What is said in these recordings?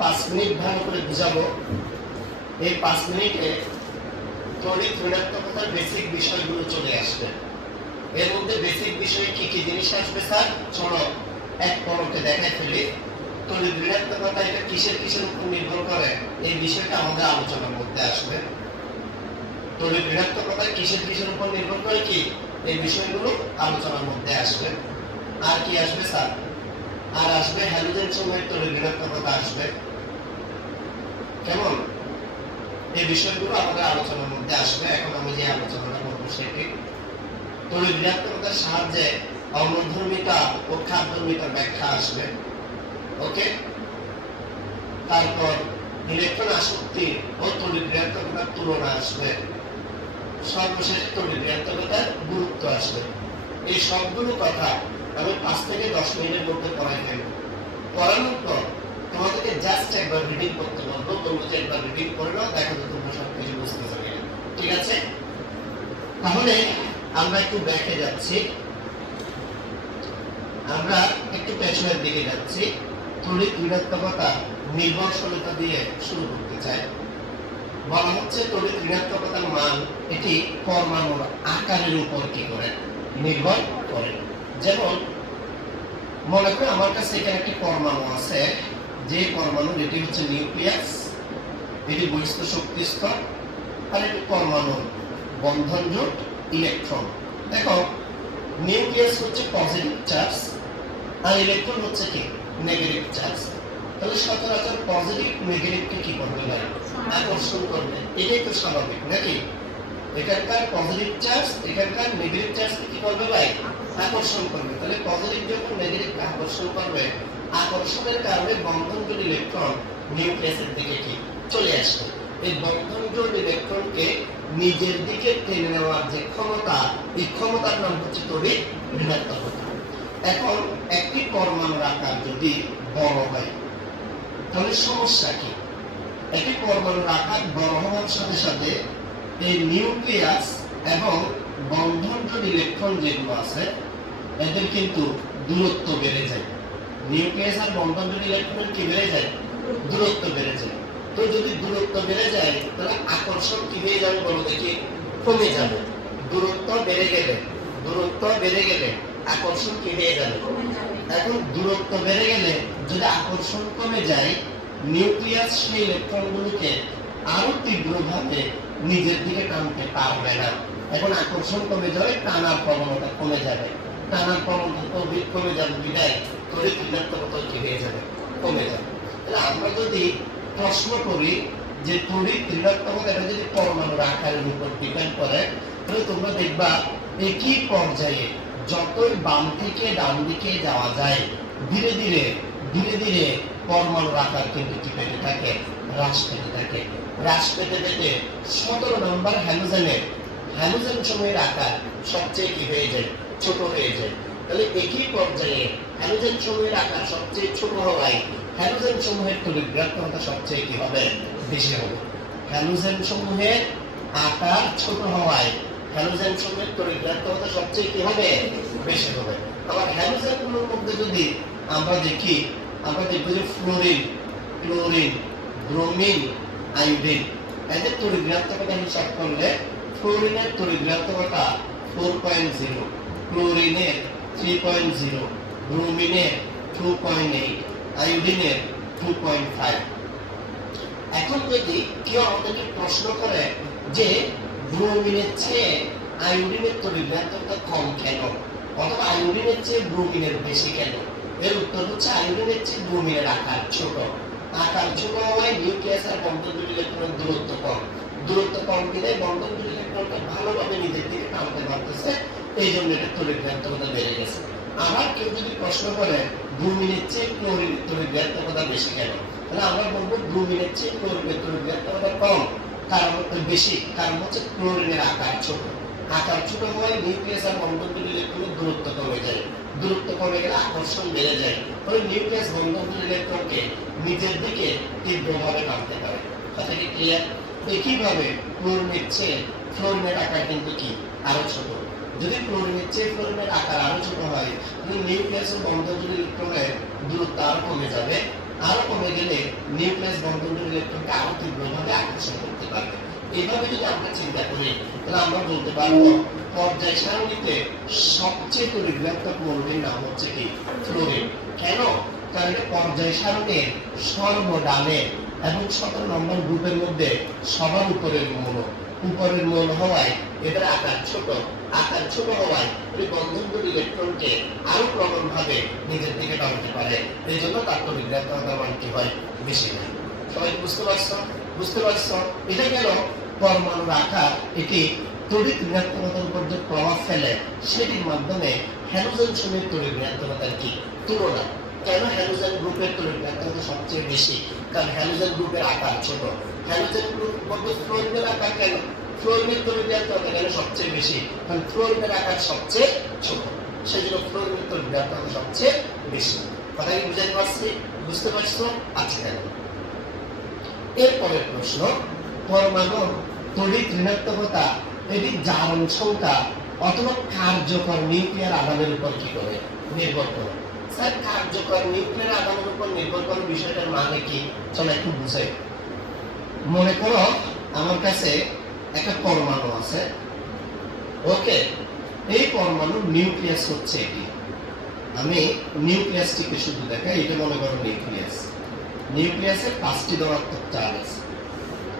5 minute ভালো করে বুঝাবো। এই 5 মিনিটে তড়িৎ ঋণাত্মকতার বেসিক বিষয়গুলো চলে আসবে। এর মধ্যে বেসিক বিষয়ে কি কি জিনিস আসবে স্যার? চলো এক পলকে দেখাই ফেলি। তড়িৎ ঋণাত্মকতা এটা কিসের উপর নির্ভর করে, এই বিষয়টা আমাদের আলোচনার মধ্যে আসবে। তড়িৎ ঋণাত্মকতা কিসের উপর নির্ভর করে, কি এই বিষয়গুলো আলোচনার মধ্যে আসবে। আর কি আসবে স্যার? আর আসবে হ্যালোজেন সমূহের তড়িৎ ঋণাত্মকতা আসবে। কেমন? এই বিষয়গুলো আমাদের আলোচনার মধ্যে আসবে। এখন আমি যে আলোচনাটা করব সেটি তড়িৎ ঋণাত্মকতার সাহায্যে অম্লধর্মিতা ও ক্ষারধর্মিতার ব্যাখ্যা আসবে। ওকে, তারপর ইলেকট্রন আসক্তি ও তড়িৎ ঋণাত্মকতার তুলনা আসবে। সর্বশেষ তড়িৎ ঋণাত্মকতার গুরুত্ব আসবে। এই সবগুলো কথা আমি 5 থেকে 10 মিনিটের মধ্যে পড়াই ফেলবো। পড়ানোর পর তোমাদেরকে জাস্ট একবার রিডিং করতে বলবো। তোমরা যে একবার রিডিং করে নাও, দেখো তো তোমরা সবকিছু বুঝতে পারবে। ঠিক আছে? তাহলে আমরা একটু ব্যাকে যাচ্ছি, আমরা একটু পেছনের দিকে যাচ্ছি। তড়িৎ ঋণাত্মকতা নির্ভরশীলতা দিয়ে শুরু করতে চাই। বলা হচ্ছে তড়িৎ ঋণাত্মকতার মান এটি পরমাণুর আকারের উপর কি করে নির্ভর করে। যেমন মনে করো আমার কাছে এখানে একটি পরমাণু আছে, যে পরমাণু এটি হচ্ছে নিউক্লিয়াস, এটি বহিস্থ শক্তি স্তর, আর এটি পরমাণুর বন্ধন জোট ইলেকট্রন। দেখো নিউক্লিয়াস হচ্ছে পজিটিভ চার্জ আর ইলেকট্রন হচ্ছে কি নেগেটিভ চার্জ। তাহলে সচরাচর পজিটিভ নেগেটিভকে কি করবে ভাই? আকর্ষণ করবে। এটাই তো স্বাভাবিক নাকি? এখানকার পজিটিভ চার্জ এখানকার নেগেটিভ চার্জকে কি করবে ভাই? আকর্ষণ করবে। তাহলে পজিটিভ যখন নেগেটিভকে আকর্ষণ করবে, আকর্ষণের কারণে বন্ধনজোড় ইলেকট্রন নিউক্লিয়াসের দিকে কি চলে আসবে। এই বন্ধনজোড় ইলেকট্রনকে নিজের দিকে টেনে নেওয়ার যে ক্ষমতা, এই ক্ষমতার নাম হচ্ছে তড়িৎ ঋণাত্মকতা। এখন একটি পরমাণুর আকার যদি বড় হয় তাহলে সমস্যা কি? একটি পরমাণুর আকার বড় হওয়ার সাথে সাথে এই নিউক্লিয়াস এবং বন্ধনজোড় ইলেকট্রন যেগুলো আছে এদের কিন্তু দূরত্ব বেড়ে যায়। নিউক্লিয়াস আর বন্ধনজোড় ইলেকট্রনের কি বেড়ে যায়? দূরত্ব বেড়ে যায়। তো যদি দূরত্ব বেড়ে যায় তাহলে আকর্ষণ কি হয়ে যাবে বলো দেখি? কমে যাবে। দূরত্ব বেড়ে গেলে আকর্ষণ কি হয়ে যাবে? এখন দূরত্ব বেড়ে গেলে যদি আকর্ষণ কমে যায়, নিউক্লিয়াস সেই ইলেকট্রনগুলোকে আরো তীব্রভাবে নিজের দিকে টানতে পারবে না। এখন আকর্ষণ কমে যাবে, টানার প্রবণতা কমে যাবে। টানার প্রবণতা কমে যাবে বিদায় তড়িৎ ঋণাত্মকতা কি হয়ে যাবে? কমে যাবে। তাহলে আমরা যদি প্রশ্ন করি যে তড়িৎ ঋণাত্মকতা এটা যদি পরমাণুর আকারের উপর ডিপেন্ড করে, তাহলে তোমরা দেখবা একই পর্যায়ে যতই বাম থেকে ডান দিকে যাওয়া যায় ধীরে ধীরে পরমাণুর আকার কিন্তু কি পেতে থাকে? হ্রাস পেতে পেতে 17 নম্বর হ্যালোজেন সমূহের আকার সবচেয়ে কি হয়ে যায়? ছোট হয়ে যায়। তাহলে একই পর্যায়ে হ্যালোজেন সমূহের আকার সবচেয়ে ছোট হওয়ায় হ্যালোজেন সমূহের তড়িৎ ঋণাত্মকতা সবচেয়ে কি হবে? বেশি হবে। হ্যালোজেন সমূহের আকার ছোট হওয়ায় হ্যালোজেন সমূহের তড়িৎ ঋণাত্মকতা সবচেয়ে কি হবে? বেশি হবে। আবার হ্যালোজেন গুলোর মধ্যে যদি আমরা দেখব যে ফ্লোরিন, ক্লোরিন, ব্রোমিন, আয়োডিন এদের তড়িৎ ঋণাত্মকতা হিসাব করলে ফ্লোরিনের তড়িৎ ঋণাত্মকতা 4.0, ক্লোরিনের 3.0, ব্রোমিনের 2.8, আয়োডিনের 2.5। এখন যদি কেউ আমাদেরকে প্রশ্ন করে যে ব্রোমিনের চেয়ে আয়োডিনের তড়িৎ ঋণাত্মকতা কম কেন, অথবা আয়োডিনের চেয়ে ব্রোমিনের বেশি কেন, এর উত্তর হচ্ছে আয়োডিনের চেয়ে ব্রোমিনের আকার ছোট হওয়ায় নিউক্লিয়াস আর বন্ধনজোড় ইলেকট্রনের দূরত্ব কম দিলে বন্ধনজোড় ইলেকট্রনটা ভালোভাবে নিজের দিকে টানতে পারতেছে, এই জন্য এটা তড়িৎ ঋণাত্মকতা বেড়ে গেছে। আবার কেউ যদি প্রশ্ন করে ব্রোমিনের চেয়ে ক্লোরিনের তড়িৎ ঋণাত্মকতা বেশি কেন, তাহলে আমরা বলবো ব্রোমিনের চেয়ে ক্লোরিনের তড়িৎ ঋণাত্মকতা কম, কারণ হচ্ছে ক্লোরিনের আকার ছোট হওয়ায় নিউক্লিয়াস আর বন্ধনজোড় ইলেকট্রনের দূরত্ব কমে যায়। দূরত্ব কমে গেলে আকর্ষণ বেড়ে যায়, ফলে নিউক্লিয়াস বন্ধনজোড় ইলেকট্রনকে নিজের দিকে তীব্রভাবে টানতে পারে। কথা কি ক্লিয়ার? একইভাবে ক্লোরিনের চেয়ে ফ্লোরিনের আকার কিন্তু কি আরো ছোট। যদি ক্লোরিনের চেয়ে ফ্লোরিনের আকার আরো ছোট হয় তাহলে নিউক্লিয়াস ও বন্ধনজোড় ইলেকট্রনের দূরত্ব আরো কমে যাবে, আরো কমে গেলে নিউক্লিয়াস বন্ধনজোড় ইলেকট্রনকে আরো তীব্রভাবে আকর্ষণ করতে পারবে। এইভাবে যদি আমরা চিন্তা করি তাহলে আমরা বলতে পারবো পর্যায় সারণীতে সবচেয়ে ঋণাত্মক মৌলটির নাম হচ্ছে কি? ফ্লোরিন। কেন? কারণ এটা পর্যায় সারণীর সর্বডানে এবং 17 নম্বর গ্রুপের মধ্যে সবার উপরের মৌল হওয়ায় এদের আকার ছোট হওয়ায় এই বন্ধনজোড় ইলেকট্রনকে আরো প্রবলভাবে নিজের দিকে টানতে পারে। এই জন্য তার ঋণাত্মকতার মান কি হয়? বেশি হয়। সবাই বুঝতে পারছো? এটা কেন? পরমাণুর আকার এটি তড়িৎ ঋণাত্মকতার উপর যে প্রভাব ফেলে সেটির মাধ্যমে হ্যালোজেন সময়ের তড়িৎ ঋণাত্মকতার কি তুলনা। কেন হ্যালোজেন গ্রুপের তড়িৎ ঋণাত্মকতা সবচেয়ে বেশি? কারণ হ্যালোজেন গ্রুপের আকার ছোট। হ্যালোজেন গ্রুপ মধ্যে ফ্লোরিনের আকার কেন? ফ্লোরিনের তড়িৎ ঋণাত্মকতা কেন সবচেয়ে বেশি? কারণ ফ্লোরিনের আকার সবচেয়ে ছোট, সেজন্য ফ্লোরিনের তড়িৎ ঋণাত্মকতা সবচেয়ে বেশি। কথা কি বুঝতে পারছো? আচ্ছা, কেন? এরপরের প্রশ্ন, পরমাণুর তড়িৎ ঋণাত্মকতা এটি জারণ সংখ্যা অথবা কার্যকর নিউক্লিয়ার আধানের উপর কি করে নির্ভর করে? স্যার, কার্যকর নিউক্লিয়ার আধানের উপর নির্ভর করে বিষয়টার মানে কি? চলো একটু বুঝাই। মনে করো আমার কাছে একটা পরমাণু আছে, ওকে? এই পরমাণুর নিউক্লিয়াস হচ্ছে এটি। আমি নিউক্লিয়াসটিকে শুধু দেখাই, এটা মনে করো নিউক্লিয়াসে 5টি ধনাত্মক চার্জ আছে।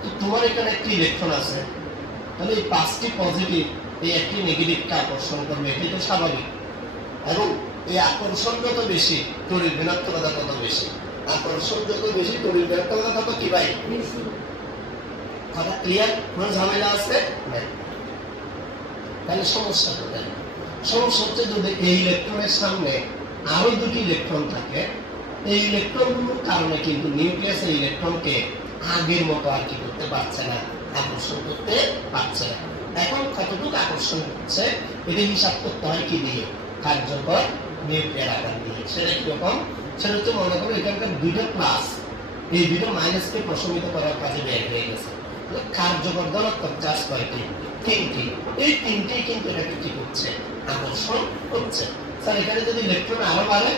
তো তোমার এখানে একটি ইলেকট্রন আছে, তাহলে এই 5টি পজিটিভ এই একটি নেগেটিভকে আকর্ষণ করবে, এটাই তো স্বাভাবিক। এবং এই আকর্ষণ যত বেশি তড়িৎ ঋণাত্মকতা তত বেশি। আকর্ষণ যত বেশি তড়িৎ ঋণাত্মকতা তত কি ভাই? কথা ক্লিয়ার? কোনো ঝামেলা আছে? তাহলে সমস্যা কোথায়? সমস্যা হচ্ছে যদি এই ইলেকট্রনের সামনে আরো 2টি ইলেকট্রন থাকে, এই ইলেকট্রনগুলোর কারণে কিন্তু নিউক্লিয়াস এই ইলেকট্রনকে আগের মতো আর কি করতে পারছে না, আকর্ষণ করতে পারছে না। এখন কতটুকু আকর্ষণ হচ্ছে এটা হিসাব করতে হয় কি দিয়ে? কার্যকর নিউক্লিয়ার আধান দিয়ে। সেটা কিরকম? সেটা হচ্ছে মনে করো এখানকার 2টা প্লাস এই 2টা মাইনাসকে প্রশমিত করার কাজে ব্যয় হয়ে গেছে। কার্যকর ধনাত্মক চার্জ কয়টি? 3টি। এই 3টেই কিন্তু এটাকে কি করছে? আকর্ষণ করছে। স্যার, এখানে যদি ইলেকট্রন আরো বাড়লে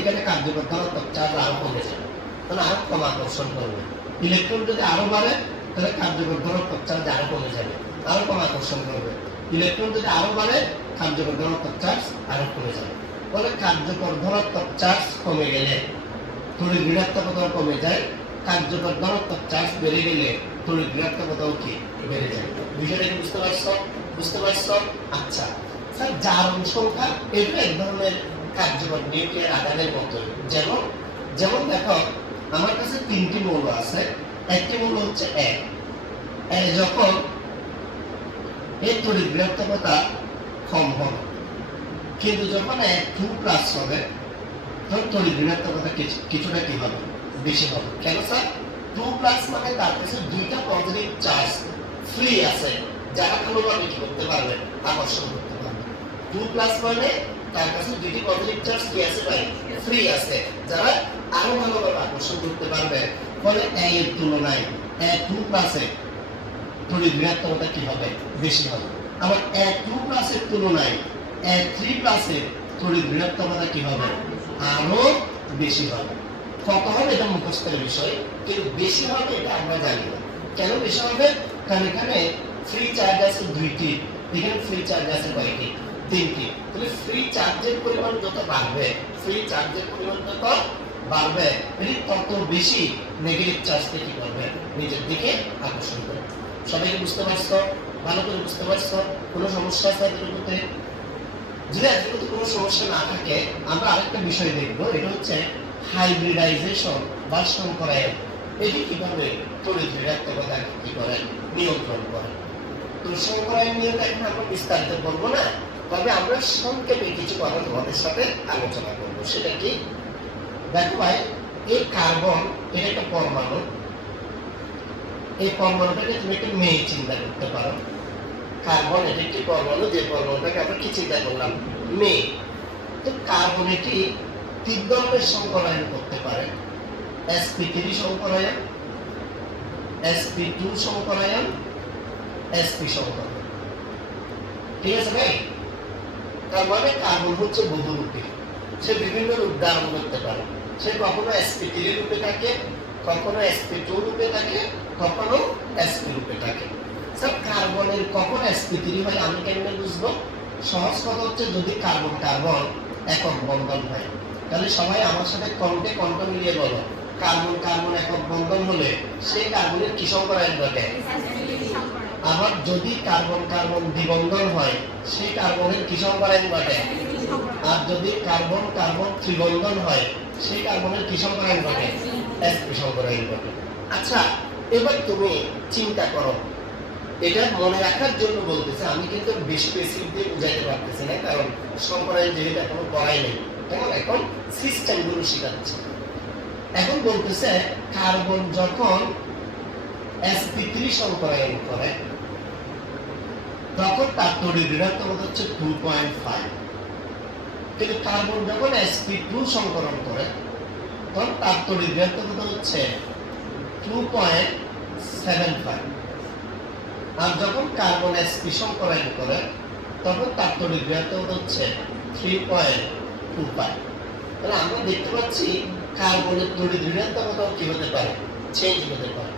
এখানে কার্যকর ধনাত্মক চার্জ আরো কমে যাবে, তাহলে আরো কম আকর্ষণ করবে। ইলেকট্রন যদি আরো বাড়ে তাহলে কার্যকর ধনাত্মক চার্জ আরো কমে যাবে, আরো কম আকর্ষণ করবে। ইলেকট্রন যদি আরো বাড়ে কার্যকর ধনাত্মক চার্জ আরো কমে যাবে। ফলে কার্যকর ধনাত্মক চার্জ কমে গেলে তড়িৎ ঋণাত্মকতাও কমে যায়, কার্যকর ধনাত্মক চার্জ বেড়ে গেলে তড়িৎ ঋণাত্মকতাও কি বেড়ে যায়। বিষয়টা কি বুঝতে পারছো? আচ্ছা স্যার, জারণ সংখ্যা এটা এক ধরনের কার্যকর নিউক্লিয়ার আধানের মতো। যেমন দেখো আমার কাছে 3টি মৌল আছে। একটি মৌল হচ্ছে এক, যখন এর তড়িৎ ঋণাত্মকতা কম হবে, কিন্তু যখন 2+ হবে তখন তড়িৎ ঋণাত্মকতা কিছুটা কি হবে? বেশি হবে। কেন স্যার? 2+ মানে তার কাছে 2টা পজিটিভ চার্জ ফ্রি আছে, যারা ভালোভাবে কি করতে পারবে? আকর্ষণ করতে পারবে। 2+ মানে তার কাছে 2টি পজিটিভ চার্জ কি আছে ভাই? ফ্রি আছে, যারা আরো ভালোভাবে আকর্ষণ করতে পারবে। ফলে এর তুলনায় 2+ এ তড়িৎ ঋণাত্মকতা কি হবে? বেশি হবে। আবার 2+ এর তুলনায় 3+ এ তড়িৎ ঋণাত্মকতা কি হবে? আরো বেশি হবে। কত হবে এটা মুখস্থের বিষয়, কিন্তু বেশি হবে এটা আমরা জানি না। কেন বেশি হবে? কারণ এখানে ফ্রি চার্জ আছে 2টি, এখানে ফ্রি চার্জ আছে কয়টি? 3টি। তাহলে ফ্রি চার্জের পরিমাণ যত বাড়বে এটি তত বেশি নেগেটিভ চার্জকে কি করবে? নিজের দিকে আকর্ষণ করবে। সবাইকে বুঝতে পারছো? ভালো করে বুঝতে পারছো? কোনো সমস্যা আছে এর মধ্যে? যদি এর মধ্যে কোনো সমস্যা না থাকে আমরা আরেকটা বিষয় দেখব, এটা হচ্ছে হাইব্রিডাইজেশন বা সংকরায়ন। এটি কিভাবে তড়িৎ ঋণাত্মকতা কি করে? নিয়ন্ত্রণ করে। তো সংকরায়ন নিয়মটা এখন আমরা বিস্তারিত বলবো না, তবে আমরা সংক্ষেপে কিছু কথা তোমাদের সাথে আলোচনা করব। সেটা কি? দেখো ভাই, এই কার্বন এটা একটা পরমাণু। এই পরমাণুটাকে তুমি একটু মেয়ে চিন্তা করতে পারো। কার্বন এটা একটি পরমাণু, যে পরমাণুটাকে আমরা কি চিন্তা করলাম? মেয়ে। তো কার্বন এটি 3 ধরনের সংকরায়ন করতে পারে। sp3 সংকরায়ন, sp2 সংকরায়ন, sp সংকরায়ন। ঠিক আছে ভাই? তার মানে কার্বন হচ্ছে বহুরূপী, সে বিভিন্ন রূপ ধারণ করতে পারে। সে কখনো sp3 রূপে থাকে, কখনো sp2 রূপে থাকে, কখনো sp রূপে থাকে। স্যার কার্বনের কখন sp3 হয় আমি কেমনে বুঝবো? সহজ কথা হচ্ছে যদি কার্বন কার্বন একক বন্ধন হয়, তাহলে সবাই আমার সাথে কণ্ঠে কণ্ঠ মিলিয়ে বলো, কার্বন কার্বন একক বন্ধন হলে সেই কার্বনের কি সংকরায়ন ঘটে? আবার যদি কার্বন কার্বন দ্বিবন্ধন হয় সেই কার্বনের কি সংকরায়ন ঘটে? আর যদি কার্বন কার্বন ত্রিবন্ধন হয় সেই কার্বনের কি সংকরায়ন ঘটে? sp সংকরায়ন ঘটে। আচ্ছা এবার তুমি চিন্তা করো, এটা মনে রাখার জন্য বলতেছে, আমি কিন্তু বেশি বেসিক দিয়ে বুঝাইতে পারতেছি না, কারণ সংকরায়ন যেহেতু এখনো করাই নেই, তখন এখন সিস্টেমগুলো শেখাচ্ছে। এখন বলতেছে কার্বন যখন sp3 সংকরায়ন করে তখন তার তড়িৎ ঋণাত্মকতা হচ্ছে 2.5, কিন্তু কার্বন যখন sp2 সংকরণ করে তখন তার তড়িৎ ঋণাত্মকতা হচ্ছে 2.75, আর যখন কার্বন sp সংকরায়ন করে তখন তার তড়িৎ ঋণাত্মকতা হচ্ছে 3.25। তাহলে আমরা দেখতে পাচ্ছি কার্বনের তড়িৎ ঋণাত্মকতা কি হতে পারে? চেঞ্জ হতে পারে।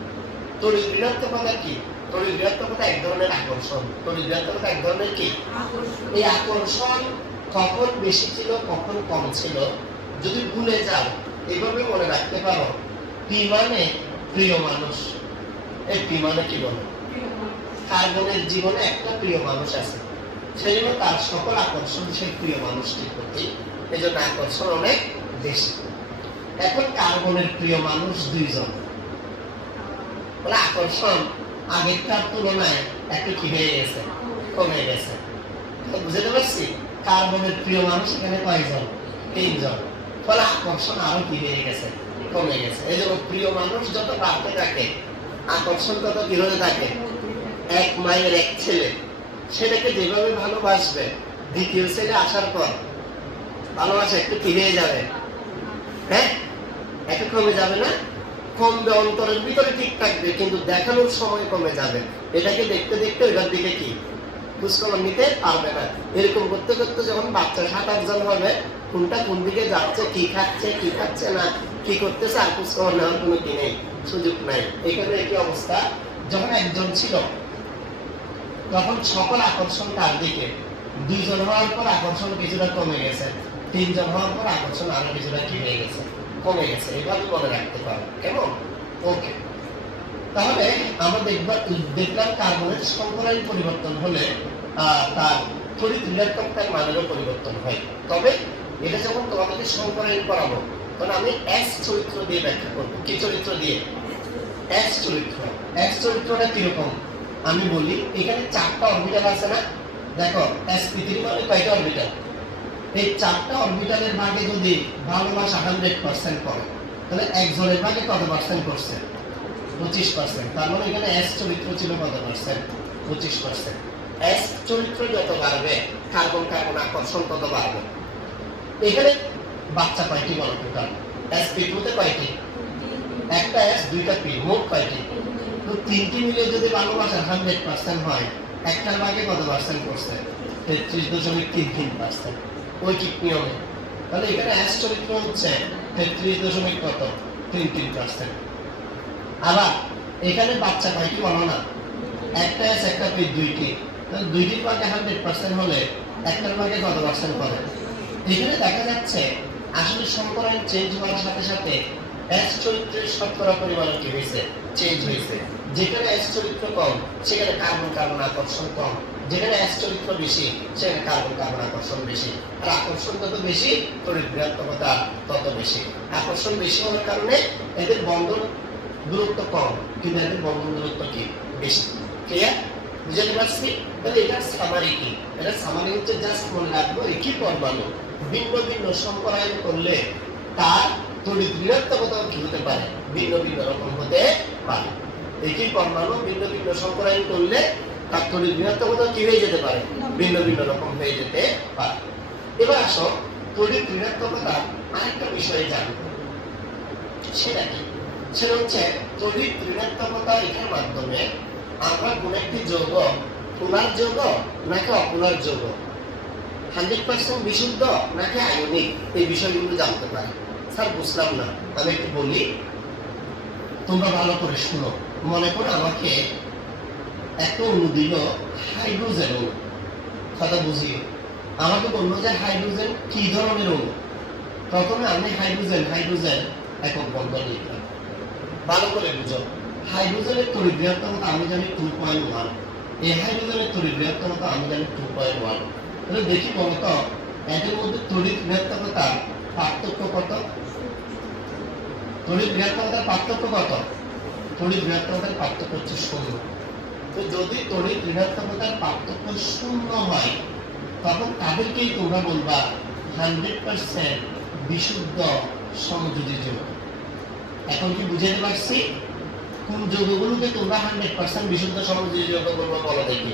তড়িৎ ঋণাত্মকতা কি? তড়িৎ ঋণাত্মকতা এক ধরনের আকর্ষণ। তড়িৎ ঋণাত্মকতা এক ধরনের কি? এই আকর্ষণ কখন বেশি ছিল কখন কম ছিল যদি ভুলে যাও, এভাবে মনে রাখতে পারো, পি মানে প্রিয় মানুষ। এই পি মানে কি বলে? কার্বনের জীবনে একটা প্রিয় মানুষ আছে, সেই জন্য তার সকল আকর্ষণ সেই প্রিয় মানুষটির প্রতি, এই জন্য আকর্ষণ অনেক বেশি। এখন কার্বনের প্রিয় মানুষ 2 জন, বলে আকর্ষণ আগেরটার তুলনায় একটু কি হয়ে গেছে? কমে গেছে। বুঝতে পারছি? কার্বনের প্রিয় মানুষ এখানে কয়জন? 3 জন, ফলে আকর্ষণ আরো কি হয়ে গেছে? কমে গেছে। এই জন্য প্রিয় মানুষ যত বাড়তে থাকে আকর্ষণ তত কি হতে থাকে? এক মায়ের এক ছেলে সেটাকে যেভাবে ভালোবাসবে, দ্বিতীয় ছেলে আসার পর ভালোবাসা একটু কি হয়ে যাবে? হ্যাঁ, একটু কমে যাবে না? কমবে, অন্তরের ভিতরে ঠিক থাকবে কিন্তু দেখানোর সময় কমে যাবে। এটাকে দেখতে দেখতে ওইটার দিকে কি খোঁজখবর নিতে পারবে না। এরকম করতে করতে যখন বাচ্চা 7-8 জন হবে, কোনটা কোন দিকে যাচ্ছে, কি খাচ্ছে না, কি করতেছে, আর খোঁজখবর নেওয়ার কোনো কি নেই, সুযোগ নাই। এখানে একই অবস্থা, যখন একজন ছিল তখন সকল আকর্ষণ তার দিকে, 2 জন হওয়ার পর আকর্ষণ কিছুটা কমে গেছে, 3 জন হওয়ার পর আকর্ষণ আরো কিছুটা কি হয়ে গেছে? কমে গেছে। এভাবে মনে রাখতে পারো, কেমন? ওকে, তাহলে আমরা দেখলাম কার্বনের সংকরায়ন পরিবর্তন হলে তার তড়িৎ ঋণাত্মকতার মানেরও পরিবর্তন হয়। তবে এটা যখন তোমাদেরকে সংকরায়ন করাবো তখন আমি S চরিত্র দিয়ে ব্যাখ্যা করবো। কি চরিত্র দিয়ে? S চরিত্র। S চরিত্রটা কিরকম আমি বলি, এখানে 4টা অরবিটাল আছে না? দেখো sp3 মানে কয়টা অরবিটাল? এই 4টা অরবিটালের ভাগে যদি ভালোবাসা 100% করে তাহলে একজনের ভাগে কত পার্সেন্ট করছে? 25%। তার মানে এখানে S চরিত্র ছিল কত পার্সেন্ট? 25%। S চরিত্র যত বাড়বে কার্বন কার্বন আকর্ষণ তত বাড়বে। এখানে বাচ্চা কয়টি বলো টোটাল? sp2 তে কয়টি? একটা S, 2টা P, মোট কয়টি? তো 3টি মিলে যদি ভালোবাসা 100% হয়, একটার ভাগে কত পার্সেন্ট করছে? 33.33%। ঐকিক নিয়মে তাহলে এখানে S চরিত্র হচ্ছে 33.33%। আবার এখানে বাচ্চা কয়টি বলো না? একটা S, একটা P, 2টি। তাহলে 2টির ভাগে 100% হলে একটার ভাগে কত পার্সেন্ট করে? এখানে দেখা যাচ্ছে আসলে সংকরায়ন চেঞ্জ হওয়ার সাথে সাথে S চরিত্রের শতকরা পরিমাণ কি হয়েছে? চেঞ্জ হয়েছে। যেখানে S চরিত্র কম সেখানে কার্বন কার্বন আকর্ষণ কম, যেখানে S চরিত্র বেশি সেখানে কার্বন কার্বন আকর্ষণ বেশি। আর আকর্ষণ তত বেশি তড়িৎ ঋণাত্মকতা তত বেশি। আকর্ষণ বেশি হওয়ার কারণে এদের বন্ধন দূরত্ব কম, কিন্তু এদের বন্ধন দূরত্ব কি? বেশি। ক্লিয়ার? বুঝতে পারছি? তাহলে এটা সামারি কি? এটা সামারি হচ্ছে জাস্ট মনে রাখবো একই পরমাণু ভিন্ন ভিন্ন সংকরায়ন করলে তার তড়িৎ ঋণাত্মকতা কি হতে পারে? ভিন্ন ভিন্ন রকম হতে পারে। একই পরমাণু ভিন্ন ভিন্ন সংকরায়ন করলে তার তড়িৎ ঋণাত্মকতা কি হয়ে যেতে পারে? ভিন্ন ভিন্ন রকম হয়ে যেতে পারে। এবার আসো তড়িৎ ঋণাত্মকতার আরেকটা বিষয়ে জানবো, সেটা কি? সেটা হচ্ছে তড়িৎ ঋণাত্মকতা এটার মাধ্যমে আমরা কোন একটি যৌগ পোলার যৌগ নাকি অপোলার যৌগ, 100% বিশুদ্ধ নাকি আয়নিক, এই বিষয়গুলো জানতে পারি। স্যার বুঝলাম না, আমি একটু বলি, তোমরা ভালো করে শুনো। মনে করো আমাকে একটা অণু দিল হাইড্রোজেন অণু, কথা বুঝিয়ে আমাকে বললো যে হাইড্রোজেন কি ধরনের অণু। প্রথমে আমি হাইড্রোজেন হাইড্রোজেন একক বন্ধন লিখলাম। ভালো করে বুঝো, হাইড্রোজেনের তড়িৎ বৃহত্তমতা আমি জানি 2.1, এই হাইড্রোজেনের তড়িৎ বৃহত্তমতা আমি জানি 2.1। তাহলে দেখি বলতো এদের মধ্যে তড়িৎ বৃহত্তমতার পার্থক্য কত? তড়িৎ বৃহত্তমতার পার্থক্য কত? তড়িৎ বৃহত্তমতার পার্থক্য হচ্ছে 0। তো যদি তড়িৎ বৃহত্তমতার পার্থক্য 0 হয় তখন তাদেরকেই তোমরা বলবা 100% বিশুদ্ধ সমযোজী যৌগ। এখন কি বুঝাতে পারছি? কোন যৌগগুলোকে তোমরা 100% বিশুদ্ধ সমযোজী যৌগ বলবো বলো দেখি?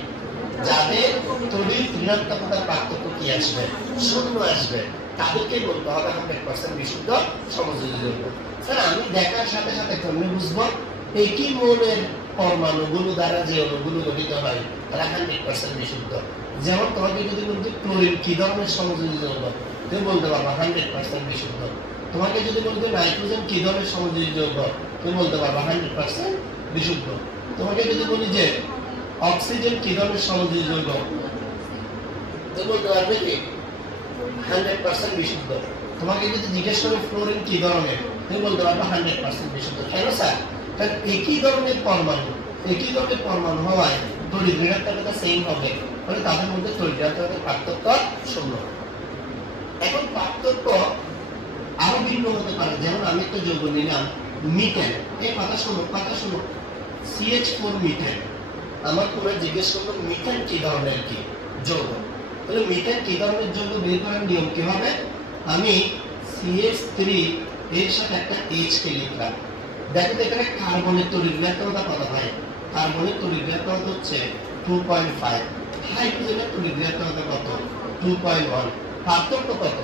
যাদের তড়িৎ ঋণাত্মকতার পার্থক্য কি আসবে? 0 আসবে, তাদেরকে বলতে হবে 100% বিশুদ্ধ সমযোজী যৌগ। স্যার আমি দেখার সাথে সাথে কেমনে বুঝবো? একই মৌলের পরমাণুগুলো দ্বারা যে অণুগুলো গঠিত হয় তারা 100% বিশুদ্ধ। যেমন তোমাকে যদি বলতে ক্লোরিন কি ধরনের সমযোজী যৌগ, তুমি বলতে পারবা 100% বিশুদ্ধ। তোমাকে যদি বলতে নাইট্রোজেন কি ধরনের সমযোজী যৌগ, তুমি বলতে পারবা 100% বিশুদ্ধ। তোমাকে যদি বলি যে অক্সিজেন কি ধরনের সমযোজী যৌগ, তুমি বলতে পারবে কি 100% বিশুদ্ধ। তোমাকে যদি জিজ্ঞেস করি ফ্লোরিন কি ধরনের, তুমি বলতে পারবে 100% বিশুদ্ধ। কেন স্যার? কারণ একই ধরনের পরমাণু হওয়ায় তড়িৎ ঋণাত্মকতা সেম হবে, মানে তাদের মধ্যে তড়িৎ ঋণাত্মকতার পার্থক্য 0। এখন পার্থক্য আরো ভিন্ন হতে পারে। যেমন আমি একটা যৌগ নিলাম মিথেন, এই কথা শোনো CH4 মিথেন। আমার তোমরা জিজ্ঞেস করলো মিথেন কি ধরনের কি যৌগ, তাহলে মিথেন কি ধরনের যৌগ বের করার নিয়ম কি হবে? আমি CH3 এর সাথে একটা H কে লিখলাম। দেখো তো এখানে কার্বনের তড়িৎ ঋণাত্মকতা কত হয়? কার্বনের তড়িৎ ঋণাত্মকতা হচ্ছে 2.5, হাইড্রোজেনের তড়িৎ ঋণাত্মকতা কত? 2.1। পার্থক্য কত?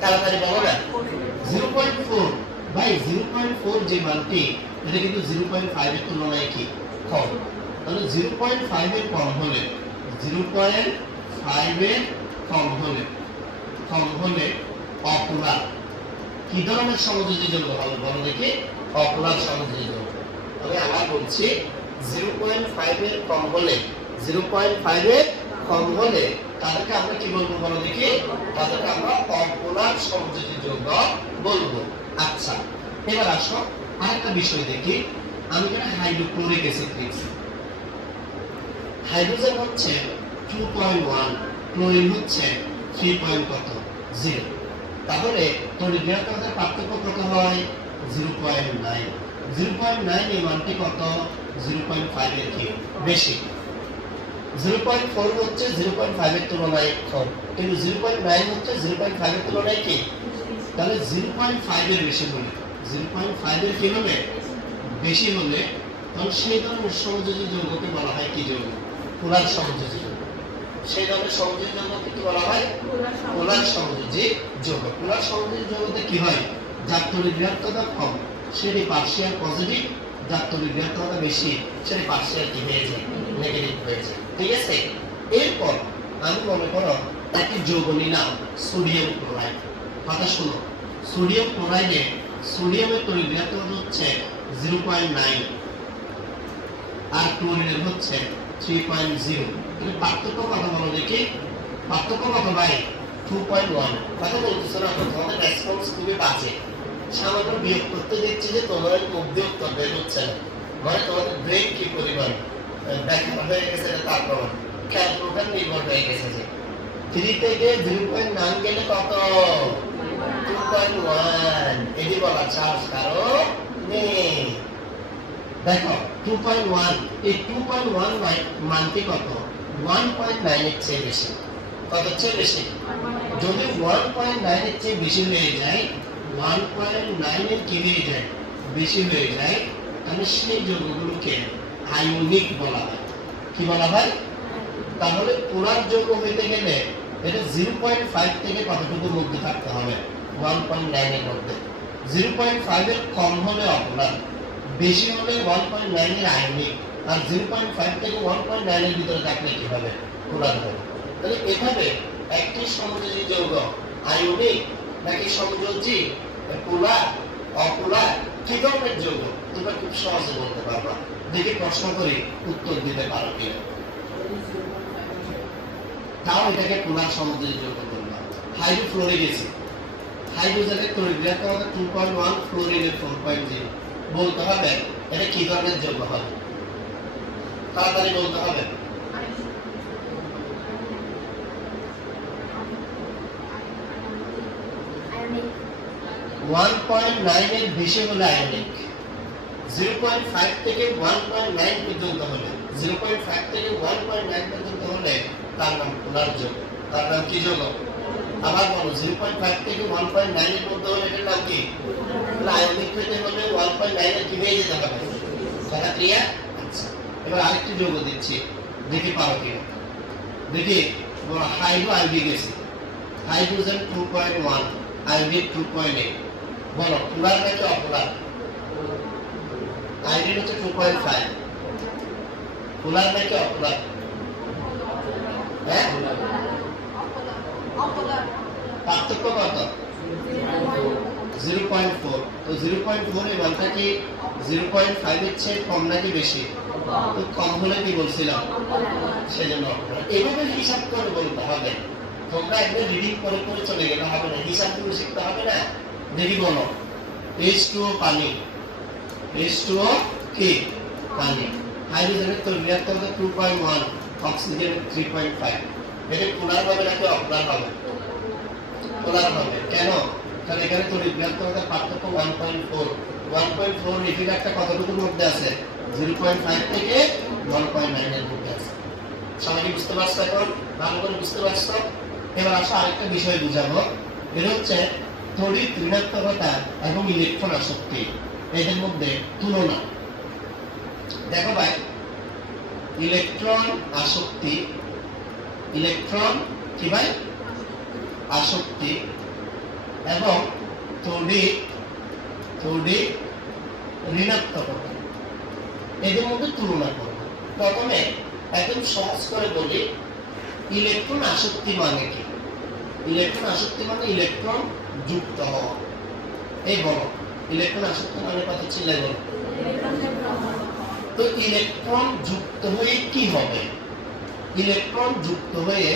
তাড়াতাড়ি বলো না। 0.4। ভাই 0.4 যে মানটি, এটা কিন্তু 0.5 এর তুলনায় কি কম। তাহলে 0.5 এর কম হলে 0.5 এর কম হলে অপোলার কি ধরনের সমযোজী যৌগ হবে বলো দেখি? অপোলার সমযোজী যৌগ। আমি আবার বলছি 0.5 এর কম হলে তাদেরকে আমরা কি বলবো বলো দেখি? তাদেরকে আমরা অপোলার সমযোজী যৌগ বলবো। আচ্ছা এবার আসো আরেকটা বিষয় দেখি। আমি এখানে হাইড্রোক্লোরিক অ্যাসিড লিখছি। হাইড্রোজেন হচ্ছে 2.1, ক্লোরিন হচ্ছে 3.0। তাহলে তড়িৎ ঋণাত্মকতার পার্থক্য কত হয়? 0.9। 0.9 এই মানটি কত? 0.5 এর কি বেশি। 0.4 হচ্ছে 0.5 এর তুলনায় কম, কিন্তু 0.9 হচ্ছে 0.5 এর তুলনায় কি? তাহলে 0.5 এর বেশি হলে 0.5 এর কি হবে? বেশি হলে তখন সেই ধরনের সমযোজী যৌগকে বলা হয় কি যৌগ? পোলার সমযোজী যৌগ। সেই ধরনের সমযোজী যৌগকে কি বলা হয়? পোলার সমযোজী যৌগ। পোলার সমযোজী যৌগতে কি হয়? যার তড়িৎ ঋণাত্মকতা কম সেটি পার্শিয়াল পজিটিভ, যার তড়িৎ ঋণাত্মকতা বেশি সেটি পার্শিয়াল কি হয়ে যায়? নেগেটিভ হয়ে যায়। ঠিক আছে? এরপর আমি মনে করো একটি যৌগ নিলাম সোডিয়াম ক্লোরাইড। কথা শুনো, সোডিয়াম ক্লোরাইডে সোডিয়ামের তড়িৎ ঋণাত্মকতা হচ্ছে 0.9 আর ক্লোরিনের হচ্ছে 3.0। তাহলে পার্থক্য কত বলো দেখি? পার্থক্য কত ভাই? 2.1। কথা বলতেছো না, তোমাদের রেসপন্স খুবই বাজে। সামান্য বিয়োগ করতে দেখছি যে তোমাদের মধ্যে উত্তর বের হচ্ছে না, মানে তোমাদের ব্রেন কি পরিমাণ ব্যাখ্যা হয়ে গেছে তার প্রমাণ। ক্যালকুলেটর নির্ভর হয়ে গেছে যে 3 থেকে 0.9 গেলে কত? 2.1। এটি বলার সাহস কারো নেই। দেখো 2.1, এই 2.1 মানটি কত? 1.9 এর চেয়ে বেশি। কত চেয়ে বেশি? যদি 1.9 এর চেয়ে বেশি হয়ে যায়, 1.9 এর কি হয়ে যায়? বেশি হয়ে যায়, তাহলে সেই যৌগগুলোকে আয়নিক বলা হয়। কি বলা হয়? তাহলে পোলার যৌগ হইতে গেলে এটা 0.5 থেকে কতটুকুর মধ্যে থাকতে হবে? 1.9 এর মধ্যে। 0.5 এর কম হলে অপোলার, বেশি হলে 1.9 এর আয়নিক, আর 0.5 থেকে 1.9 এর ভিতরে থাকলে কি হবে? পোলার হবে। তাহলে এভাবে একটি সমযোজী যৌগ আয়নিক নাকি সমযোজী পোলার, অপোলার, কি ধরনের যৌগ? তোমরা খুব সহজে বলতে পারবা। দেখি প্রশ্ন করি উত্তর দিতে পারো কিনা। তাও এটাকে পোলার সমুদ্রের যৌগ বলবা। হাইড্রোফ্লোরিক অ্যাসিড, হাইড্রোজেনের তড়িৎ আমাদের 2.1, ফ্লোরিনের 4.0। বলতে হবে এটা কি ধরনের যৌগ হবে, তাড়াতাড়ি বলতে হবে। আয়নিক। 1.9 এর বেশি হলে আয়নিক, 0.5 থেকে 1.9 পর্যন্ত হলে, 0.5 থেকে 1.9 পর্যন্ত হলে তার নাম পোলার যৌগ। তার নাম কি যৌগ? আবার বলো, 0.5 থেকে 1.9 এর মধ্যে হলে এটার নাম কি? আয়নিক হতে হলে 1.9 এর কি হয়ে যেতে হবে? কথা ক্লিয়ার? আচ্ছা, এবার আরেকটি যৌগ দিচ্ছি, দেখি পারো কিনা। দেখি hydro iodic acid, hydrogen 2.1, iodine 2.8। বলো পোলার নাকি অপোলার? আয়োডিন হচ্ছে 2.5, পোলার নাকি অপোলার? হ্যাঁ, পার্থক্য কত? 0.4। তো 0.4 এর মানটা কি 0.5 এর চেয়ে কম নাকি বেশি? তো কম হলে কি বলছিলাম, সেজন্য অপোলার। এভাবে হিসাব করে বলতে হবে। তোমরা একবার রিডিং করে করে চলে গেলে হবে না, হিসাবগুলো শিখতে হবে না। দেখি বলো, H2O পানি, H2O কি? পানি। হাইড্রোজেনের তরল 2.1, অক্সিজেনের 3.5। এটা পোলার হবে নাকি অপোলার হবে? পোলার হবে। কেন? কারণ এখানে তড়িৎ বিরাক্ততার পার্থক্য 1.4। 1.4 রিফিলারটা কতটুকুর মধ্যে আছে? 0.5 থেকে 1.9 এর মধ্যে আছে। সবাই কি বুঝতে পারছো? এখন ভালো করে বুঝতে পারছো? এবার আসো আরেকটা বিষয় বুঝাবো। এটা হচ্ছে তড়িৎ ঋণাত্মকতা এবং ইলেকট্রন আসক্তি, এদের মধ্যে তুলনা। দেখো ভাই, ইলেকট্রন আসক্তি, ইলেকট্রন কি ভাই? আসক্তি এবং তড়িৎ ঋণাত্মকতা, এদের মধ্যে তুলনা করব। প্রথমে একদম সহজ করে বলি, ইলেকট্রন আসক্তি মানে কি? ইলেকট্রন আসক্তি মানে ইলেকট্রন যুক্ত হওয়া। এই বলো, ইলেকট্রন আসক্তি মানে কত ছিল বলো? তো ইলেকট্রন যুক্ত হয়ে কি হবে? ইলেকট্রন যুক্ত হয়ে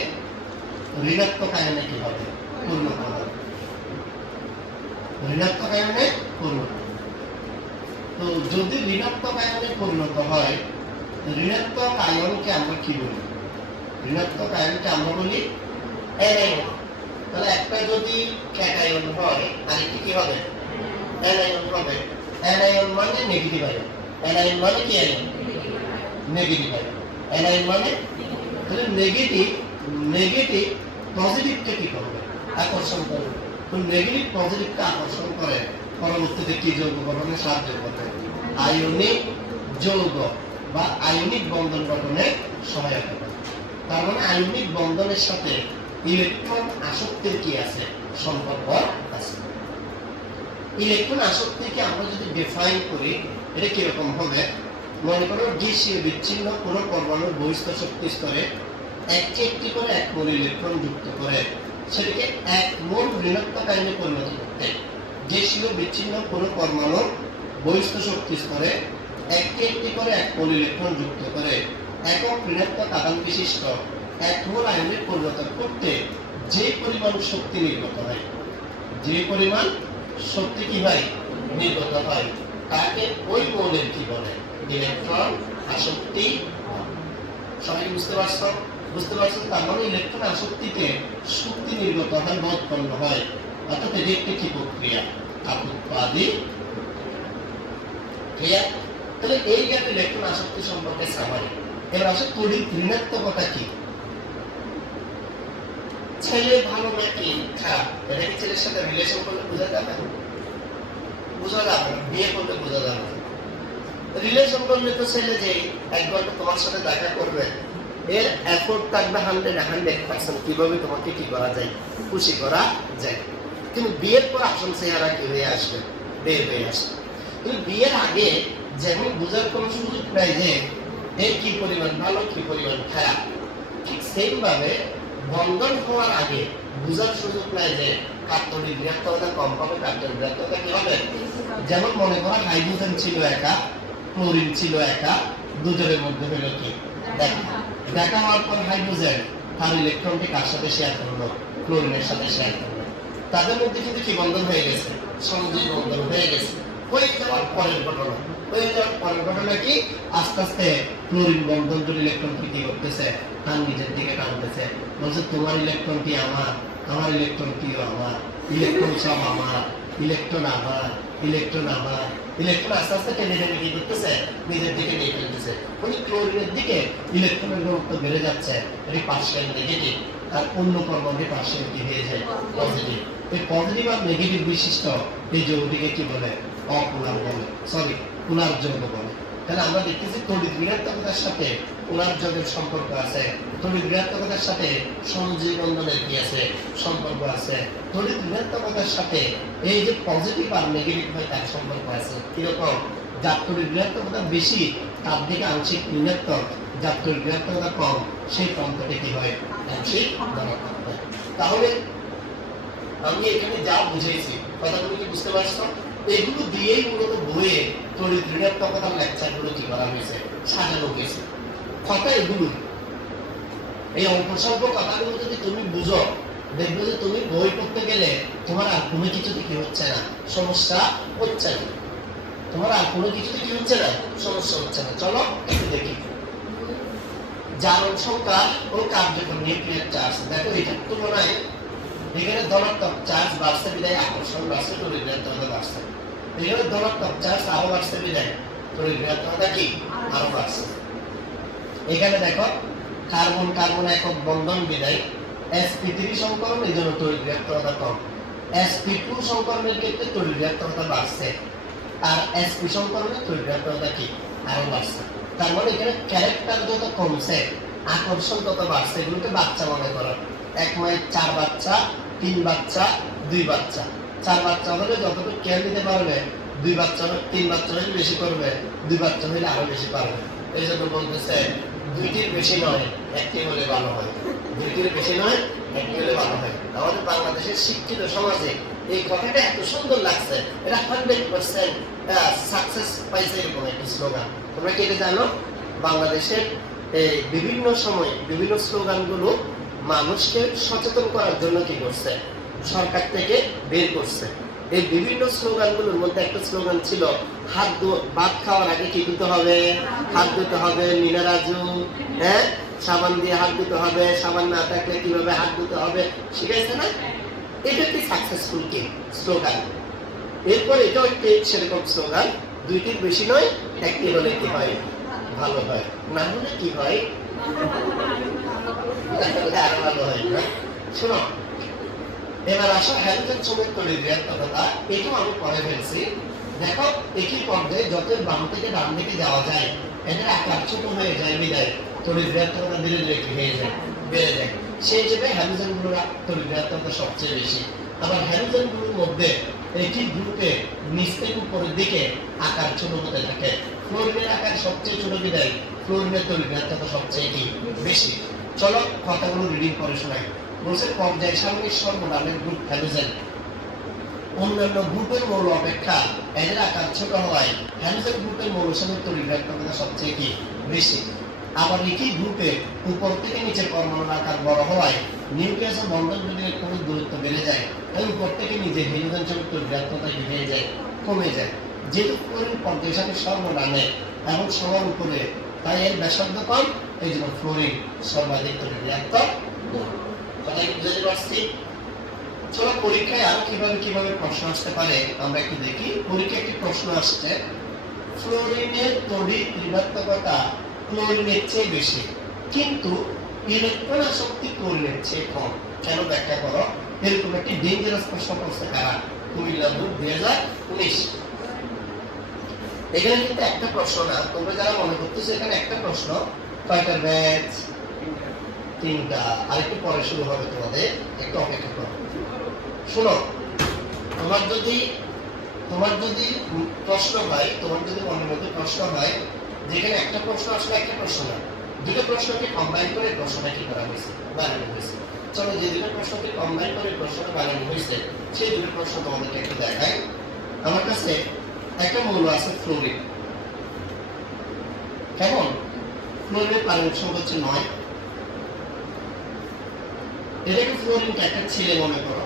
ঋণাত্মক আয়নে কি হবে? পরিণত হবে। ঋণাত্মক আয়নে পরিণত। তো যদি ঋণাত্মক আয়নে পরিণত হয়, ঋণাত্মক আয়নকে আমরা কি বলি? ঋণাত্মক আয়নকে আমরা বলি অ্যানায়ন। তাহলে একটা যদি ক্যাটায়ন হয়, আরেকটি কি হবে? অ্যানায়ন হবে। অ্যানায়ন মানে নেগেটিভ আয়ন। অ্যানায়ন মানে কি আয়ন? Negative ion. অ্যানায়ন মানে তাহলে নেগেটিভ পজিটিভকে কি করবে? আকর্ষণ করবে। তো নেগেটিভ পজিটিভকে আকর্ষণ করে পরবর্তীতে কি যৌগ গঠনে সাহায্য করবে? আয়নিক যৌগ বা আয়নিক বন্ধন গঠনে সহায়তা করে। তার মানে আয়নিক বন্ধনের সাথে ইলেকট্রন আসক্তির কি আছে? সম্পর্ক আছে। ইলেকট্রন আসক্তিকে আমরা যদি ডিফাইন করি, এটা কিরকম হবে? মনে করো গ্যাসীয় বিচ্ছিন্ন কোনো পরমাণুর বহিস্থ শক্তি স্তরে একটি করে 1 মোল ইলেকট্রন যুক্ত করে সেটাকে 1 মোল ঋণাত্মক আয়নে পরিণত করতে, গ্যাসীয় বিচ্ছিন্ন কোনো পরমাণুর বহিস্থ শক্তি স্তরে একটি করে 1 মোল ইলেকট্রন যুক্ত করে একক ঋণাত্মক আধান বিশিষ্ট 1 মোল আয়নে পরিণত করতে যে পরিমাণ শক্তি নির্গত হয়, যে পরিমাণ শক্তি কি হয়? নির্গত হয়, তাকে ওই মৌলের কি বলে? ইলেকট্রন আসক্তি। সবাই বুঝতে পারছো? বুঝতে পারছো? তার মানে ইলেকট্রন আসক্তিতে শক্তি নির্গত হয় বা উৎপন্ন হয়, অর্থাৎ এটি একটি কি প্রক্রিয়া? তাপোৎপাদী। ক্লিয়ার? তাহলে এই গেল ইলেকট্রন আসক্তি সম্পর্কে সামারি। এবার আসে তড়িৎ ঋণাত্মকতা কি? ছেলে ভালো নাকি খারাপ, এটা কি ছেলের সাথে রিলেশন করলে বোঝা যাবে? বোঝা যাবে না, বিয়ে করলে বোঝা যাবে না। রিলেশন করলে তো ছেলে যে একবার তোমার সাথে দেখা করবে, এর এফোর্ট থাকবে 100% কিভাবে তোমাকে কি করা যায়? খুশি করা যায়। কিন্তু বিয়ের পর আসল চেহারা কি হয়ে আসবে? বের হয়ে আসবে। কিন্তু বিয়ের আগে যেমন বোঝার কোনো সুযোগ নাই যে এর কি পরিমাণ ভালো, কি পরিমাণ খারাপ, ঠিক সেম ভাবে বন্ধন হওয়ার আগে বোঝার সুযোগ নাই যে কার তড়িৎ ঋণাত্মকতা কম হবে, কার তড়িৎ ঋণাত্মকতা কি হবে। যেমন মনে করো হাইড্রোজেন ছিল একা, ক্লোরিন ছিল একা, দুজনের মধ্যে হলো কি দেখা হওয়ার পর হাইড্রোজেন তার ইলেকট্রনটি কার সাথে শেয়ার করলো, ক্লোরিনের সাথে শেয়ার করলো। তাদের মধ্যে কিন্তু কি বন্ধন হয়ে গেছে, সংযোগ বন্ধন হয়ে গেছে। হয়ে যাওয়ার পরের ঘটনা কি, আস্তে আস্তে ক্লোরিন বন্ধন জোড় ইলেকট্রনটি কি করতেছে, তার নিজের দিকে টানতেছে, বলছে তোমার ইলেকট্রনটি আমার, আমার ইলেকট্রনটিও আমার, ইলেকট্রন সব আমার, ইলেকট্রন আমার, ইলেকট্রন আমার, ইলেকট্রন আস্তে আস্তে টেনে টেনে কি করতেছে, নিজের দিকে নিয়ে ফেলতেছে। ওই ক্লোরিনের দিকে ইলেকট্রনের গুরুত্ব বেড়ে যাচ্ছে, এটি পার্শিয়াল নেগেটিভ, আর অন্য পরমাণু পার্শিয়াল কি হয়ে যায়, পজিটিভ। এই পজিটিভ আর নেগেটিভ বিশিষ্ট এই যৌগটিকে কি বলে, অপোলার বলে, সরি পোলার যৌগ বলে। তাহলে আমরা দেখতেছি তড়িৎ ঋণাত্মকতার সাথে পোলার যৌগের সম্পর্ক আছে, তড়িৎ ঋণাত্মকতার সাথে সংযোগ বন্ধনের কি আছে, সম্পর্ক আছে। তড়িৎ ঋণাত্মকতার সাথে এই যে পজিটিভ আর নেগেটিভ হয় তার সম্পর্ক আছে। কিরকম, যার তড়িৎ ঋণাত্মকতা বেশি তার দিকে আংশিক ঋণাত্মক, যার তড়িৎ ঋণাত্মকতা কম সেই প্রান্তটি কি হয়, আংশিক ধনাত্মক হয়। তাহলে আমি এখানে যা বুঝাইছি কথাগুলো কি বুঝতে পারছো, এগুলো দিয়েই মূলত বইয়ে তড়িৎ ঋণাত্মকতার লেকচারগুলো কি করা হয়েছে, সাজানো হয়েছে। কথা এগুলো, এই অল্প স্বল্প কথাগুলো যদি তুমি বুঝো, দেখবে যে তুমি বই পড়তে গেলে তোমার আর কোনো কিছুতে কি হচ্ছে না, সমস্যা হচ্ছে না। তোমার আর কোনো কিছুতে কি হচ্ছে না, সমস্যা হচ্ছে না। চলো একটু দেখি জারণ সংখ্যা ও কার্যকর নিউক্লিয়ার চার্জ। দেখো এটার তুলনায় এখানে ধনাত্মক চার্জ বাড়ছে বিদায় আকর্ষণ বাড়ছে, তড়িৎ ঋণাত্মকতা বাড়ছে। এখানে ধনাত্মক চার্জ আরো বাড়ছে বিদায় তড়িৎ ঋণাত্মকতা কি আরো বাড়ছে। এখানে দেখো কার্বন কার্বন একক বন্ধন বিদায় sp3 সংকরণ, এই জন্য তড়িৎ ঋণাত্মকতা কম। sp2 সংকরণের ক্ষেত্রে তড়িৎ ঋণাত্মকতা বাড়ছে, আর sp সংকরণের তড়িৎ ঋণাত্মকতা কি আরো বাড়ছে। তার মানে এখানে ক্যারেক্টার যত কমছে আকর্ষণ তত বাড়ছে। এগুলোকে বাচ্চা মনে করো, এক মায়ের 4 বাচ্চা, 3 বাচ্চা, 2 বাচ্চা। 4 বাচ্চা হলে যতটুকু কেয়ার নিতে পারবে, 2 বাচ্চা হলে 3 বাচ্চা হলে বেশি করবে, 2 বাচ্চা হলে আরো বেশি পারবে। এই জন্য বলতেছে দুইটির বেশি নয় একটি হলে ভালো হয়, দুইটির বেশি নয় একটি হলে ভালো হয়। আমাদের বাংলাদেশের শিক্ষিত সমাজে এই কথাটা এত সুন্দর লাগছে, এটা 100% সাকসেস পাইছে এরকম একটি স্লোগান। তোমরা কি এটা জানো? বাংলাদেশের বিভিন্ন সময়ে বিভিন্ন স্লোগানগুলো মানুষকে সচেতন করার জন্য কি করছে, সরকার থেকে বের করছে। এই বিভিন্ন স্লোগানগুলোর মধ্যে একটা স্লোগান ছিল ভাত খাওয়ার আগে কি দিতে হবে, হাত ধুতে হবে, মিনা রাজু, হ্যাঁ সাবান দিয়ে হাত ধুতে হবে, সাবান না থাকলে কিভাবে হাত ধুতে হবে শিখাইছে না? এটা একটি সাকসেসফুল কি স্লোগান। এরপর এটাও একটি সেরকম স্লোগান, দুইটির বেশি নয় একটি হলে কি হয়, ভালো হয়, না হলে কি হয় আরো ভালো হয় না। শোনো এবার আসো হ্যালোজেন সমেত তড়িৎ ঋণাত্মকতা, এটাও আমি পরে ফেলছি। দেখো একই পর্যায়ে যত বাম থেকে ডান দিকে যাওয়া যায় এদের আকার ছোট হয়ে যায় বিদায় তড়িৎ ঋণাত্মকতা ধীরে ধীরে কি হয়ে যায়, বেড়ে যায়। সেই হিসেবে হ্যালোজেন গুলোর তড়িৎ ঋণাত্মকতা সবচেয়ে বেশি। আবার হ্যালোজেন গুলোর মধ্যে একই গ্রুপে নিচ থেকে উপরের দিকে আকার ছোট হতে থাকে। ফ্লোরিনের আকার সবচেয়ে ছোট বিদায় ফ্লোরিনের তড়িৎ ঋণাত্মকতা সবচেয়ে কি বেশি। চলো কথাগুলো রিডিং করে শোনাই। বলছে পর্যায় সারণীর সর্বনামের গ্রুপ হ্যালোজেন অন্যান্য গ্রুপের মৌল অপেক্ষা এদের আকার ছোট হওয়ায় হ্যালোজেন গ্রুপের মৌল সমুদ্র তড়িৎ ঋণাত্মকতা সবচেয়ে কি বেশি। আবার একই গ্রুপে উপর থেকে নিচে পরমাণুর আকার বড় হওয়ায় নিউক্লিয়াসের বন্ধন যদি একটু দূরত্ব বেড়ে যায় তাহলে উপর থেকে নিচে হ্যালোজেন সমুদ্র তড়িৎ ঋণাত্মকতা কি হয়ে যায়, কমে যায়। যেহেতু ফ্লোরিন পর্যায় সারণীর সর্বনামে এবং সবার উপরে, তাই এর ব্যাসার্ধ কম, এই জন্য ফ্লোরিন সর্বাধিক তড়িৎ ঋণাত্মক। কথা কি বুঝতে পারছি? চলো পরীক্ষায় আরো কিভাবে কিভাবে প্রশ্ন আসতে পারে আমরা একটু দেখি। পরীক্ষায় একটি প্রশ্ন আসছে, ফ্লোরিনের তড়িৎ ঋণাত্মকতা ক্লোরিনের চেয়ে বেশি কিন্তু ইলেকট্রন আসক্তি ক্লোরিনের চেয়ে কম, কেন ব্যাখ্যা করো। এরকম একটি ডেঞ্জারাস প্রশ্ন করছে কারা, কুমিল্লা বোর্ড 2019। এখানে কিন্তু একটা প্রশ্ন না, তোমরা যারা মনে করতেছো এখানে একটা প্রশ্ন, কয়টা ব্যাচ, 3টা, আরেকটু পরে শুরু হবে, তোমাদের একটু অপেক্ষা করো। শোনো তোমার যদি প্রশ্ন হয়, তোমার যদি মনের মধ্যে প্রশ্ন হয় যেখানে একটা প্রশ্ন আসলে একটা প্রশ্ন না, দুটো প্রশ্নকে কম্বাইন করে প্রশ্নটা কি করা হয়েছে, বানানো হয়েছে। চলো যে দুটো প্রশ্নকে কম্বাইন করে প্রশ্নটা বানানো হয়েছে সেই দুটো প্রশ্ন তোমাদেরকে একটু দেখাই। আমার কাছে একটা মৌল আছে ফ্লোরিন। কেমন? ফ্লোরিনের পারমাণবিক সংখ্যা হচ্ছে 9। এটাকে ফ্লোরিনটা একটা ছেলে মনে করো,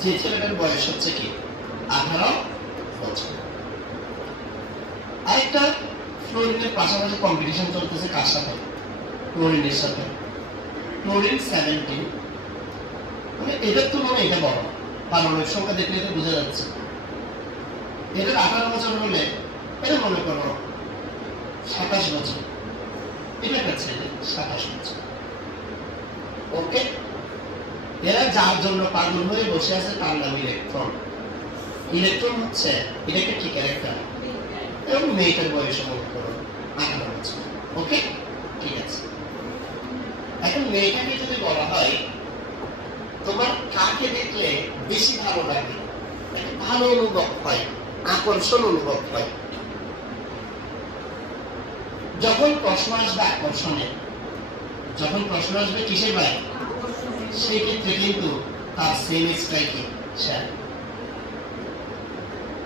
যে ছেলেটার বয়স হচ্ছে কি 18 বছর। আরেকটা ফ্লোরিনের পাশাপাশি কম্পিটিশন চলতেছে কার সাথে? ক্লোরিনের সাথে। ক্লোরিন 17, মানে এটার তুলনায় এটা বড়। পারমাণবিক সংখ্যা দেখলে তো বোঝা যাচ্ছে। এটার 18 বছর হলে এটা মনে করো 27 বছর। এটা একটা ছেলে 27 বছর। ওকে, এরা যার জন্য পাগল হয়ে বসে আছে তার নাম ইলেকট্রন। ইলেকট্রন হচ্ছে এটাকে কি ক্যারেক্টার, এবং মেয়েটার বয়স মনে করো 18 বছর। ওকে, ঠিক আছে। এখন মেয়েটাকে যদি বলা হয় তোমার কাকে দেখলে বেশি ভালো লাগে, একটা ভালো অনুভব হয়, আকর্ষণ অনুভব হয়, যখন প্রশ্ন আসবে আকর্ষণে, যখন প্রশ্ন আসবে কিসের ভাই, সেই ক্ষেত্রে কিন্তু তার সেম স্ট্রাইকিং শেয়ার।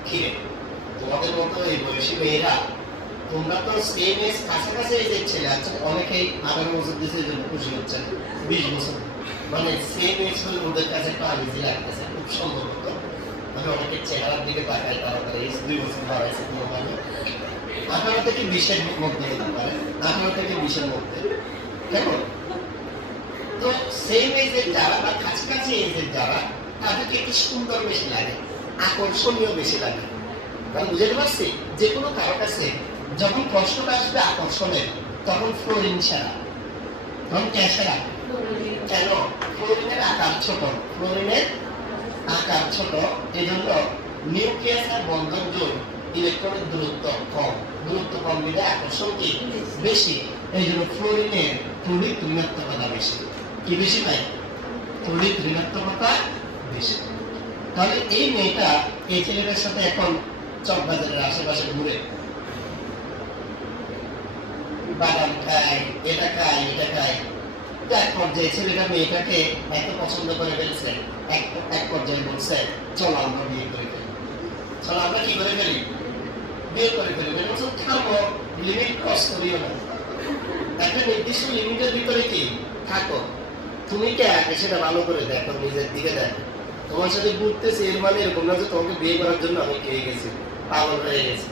কি রে, তোমাদের মতো এই বয়সী মেয়েরা, তোমরা তো সেম এজ কাছাকাছি এজের ছেলে। আচ্ছা, অনেকেই 18 বছর দিয়েছে এই জন্য খুশি হচ্ছেন, 20 বছর, মানে সেম এজ হলে ওদের কাছে একটা আনইজি লাগতেছে খুব সম্ভবত। আমি অনেকের চেহারার দিকে তাকাই, তারা তার এজ 2 বছর বাড়াইছে কোনো মানে 18 থেকে 20 এর মধ্যে হতে পারে, 18 থেকে 20 এর মধ্যে। কেমন? তো সেম এজের যারা বা কাছাকাছি এজের যারা, তাদেরকে একটু সুন্দর বেশি লাগে, আকর্ষণীয় বেশি লাগে। কারণ বুঝতে পারছি যে কোনো কারো কাছে যখন প্রশ্নটা আসবে আকর্ষণের, তখন ফ্লোরিন ছাড়া, তখন কে ছাড়া? কেন? ফ্লোরিনের আকার ছোট। ফ্লোরিনের আকার ছোট, এজন্য নিউক্লিয়াস আর বন্ধন জোড় ইলেকট্রনের দূরত্ব কম। দূরত্ব কম দিলে আকর্ষণ কি বেশি। এই জন্য ফ্লোরিনের তড়িৎ ঋণাত্মকতা বেশি। কি বেশি ভাই? তড়িৎ ঋণাত্মকতা বেশি। তাহলে এই মেয়েটা এই ছেলেটার সাথে এখন চকবাজারের আশেপাশে ঘুরে বাদাম খায়, এটা খায়, এটা খায়। এক পর্যায়ে ছেলেটা মেয়েটাকে এত পছন্দ করে ফেলছে, এক পর্যায়ে বলছে চলো আমরা বিয়ে করে ফেলি। চলো আমরা কি করে ফেলি? বিয়ে করে ফেলি। বলছো থামো, লিমিট ক্রস করিও না, একটা নির্দিষ্ট লিমিটের ভিতরে কি থাকো। তুমি কে আগে সেটা ভালো করে দেখো, নিজের দিকে দেখো। তোমার সাথে ঘুরতেছি এর মানে এরকম না যে তোমাকে বিয়ে করার জন্য আমি খেয়ে গেছি, পাগল হয়ে গেছি।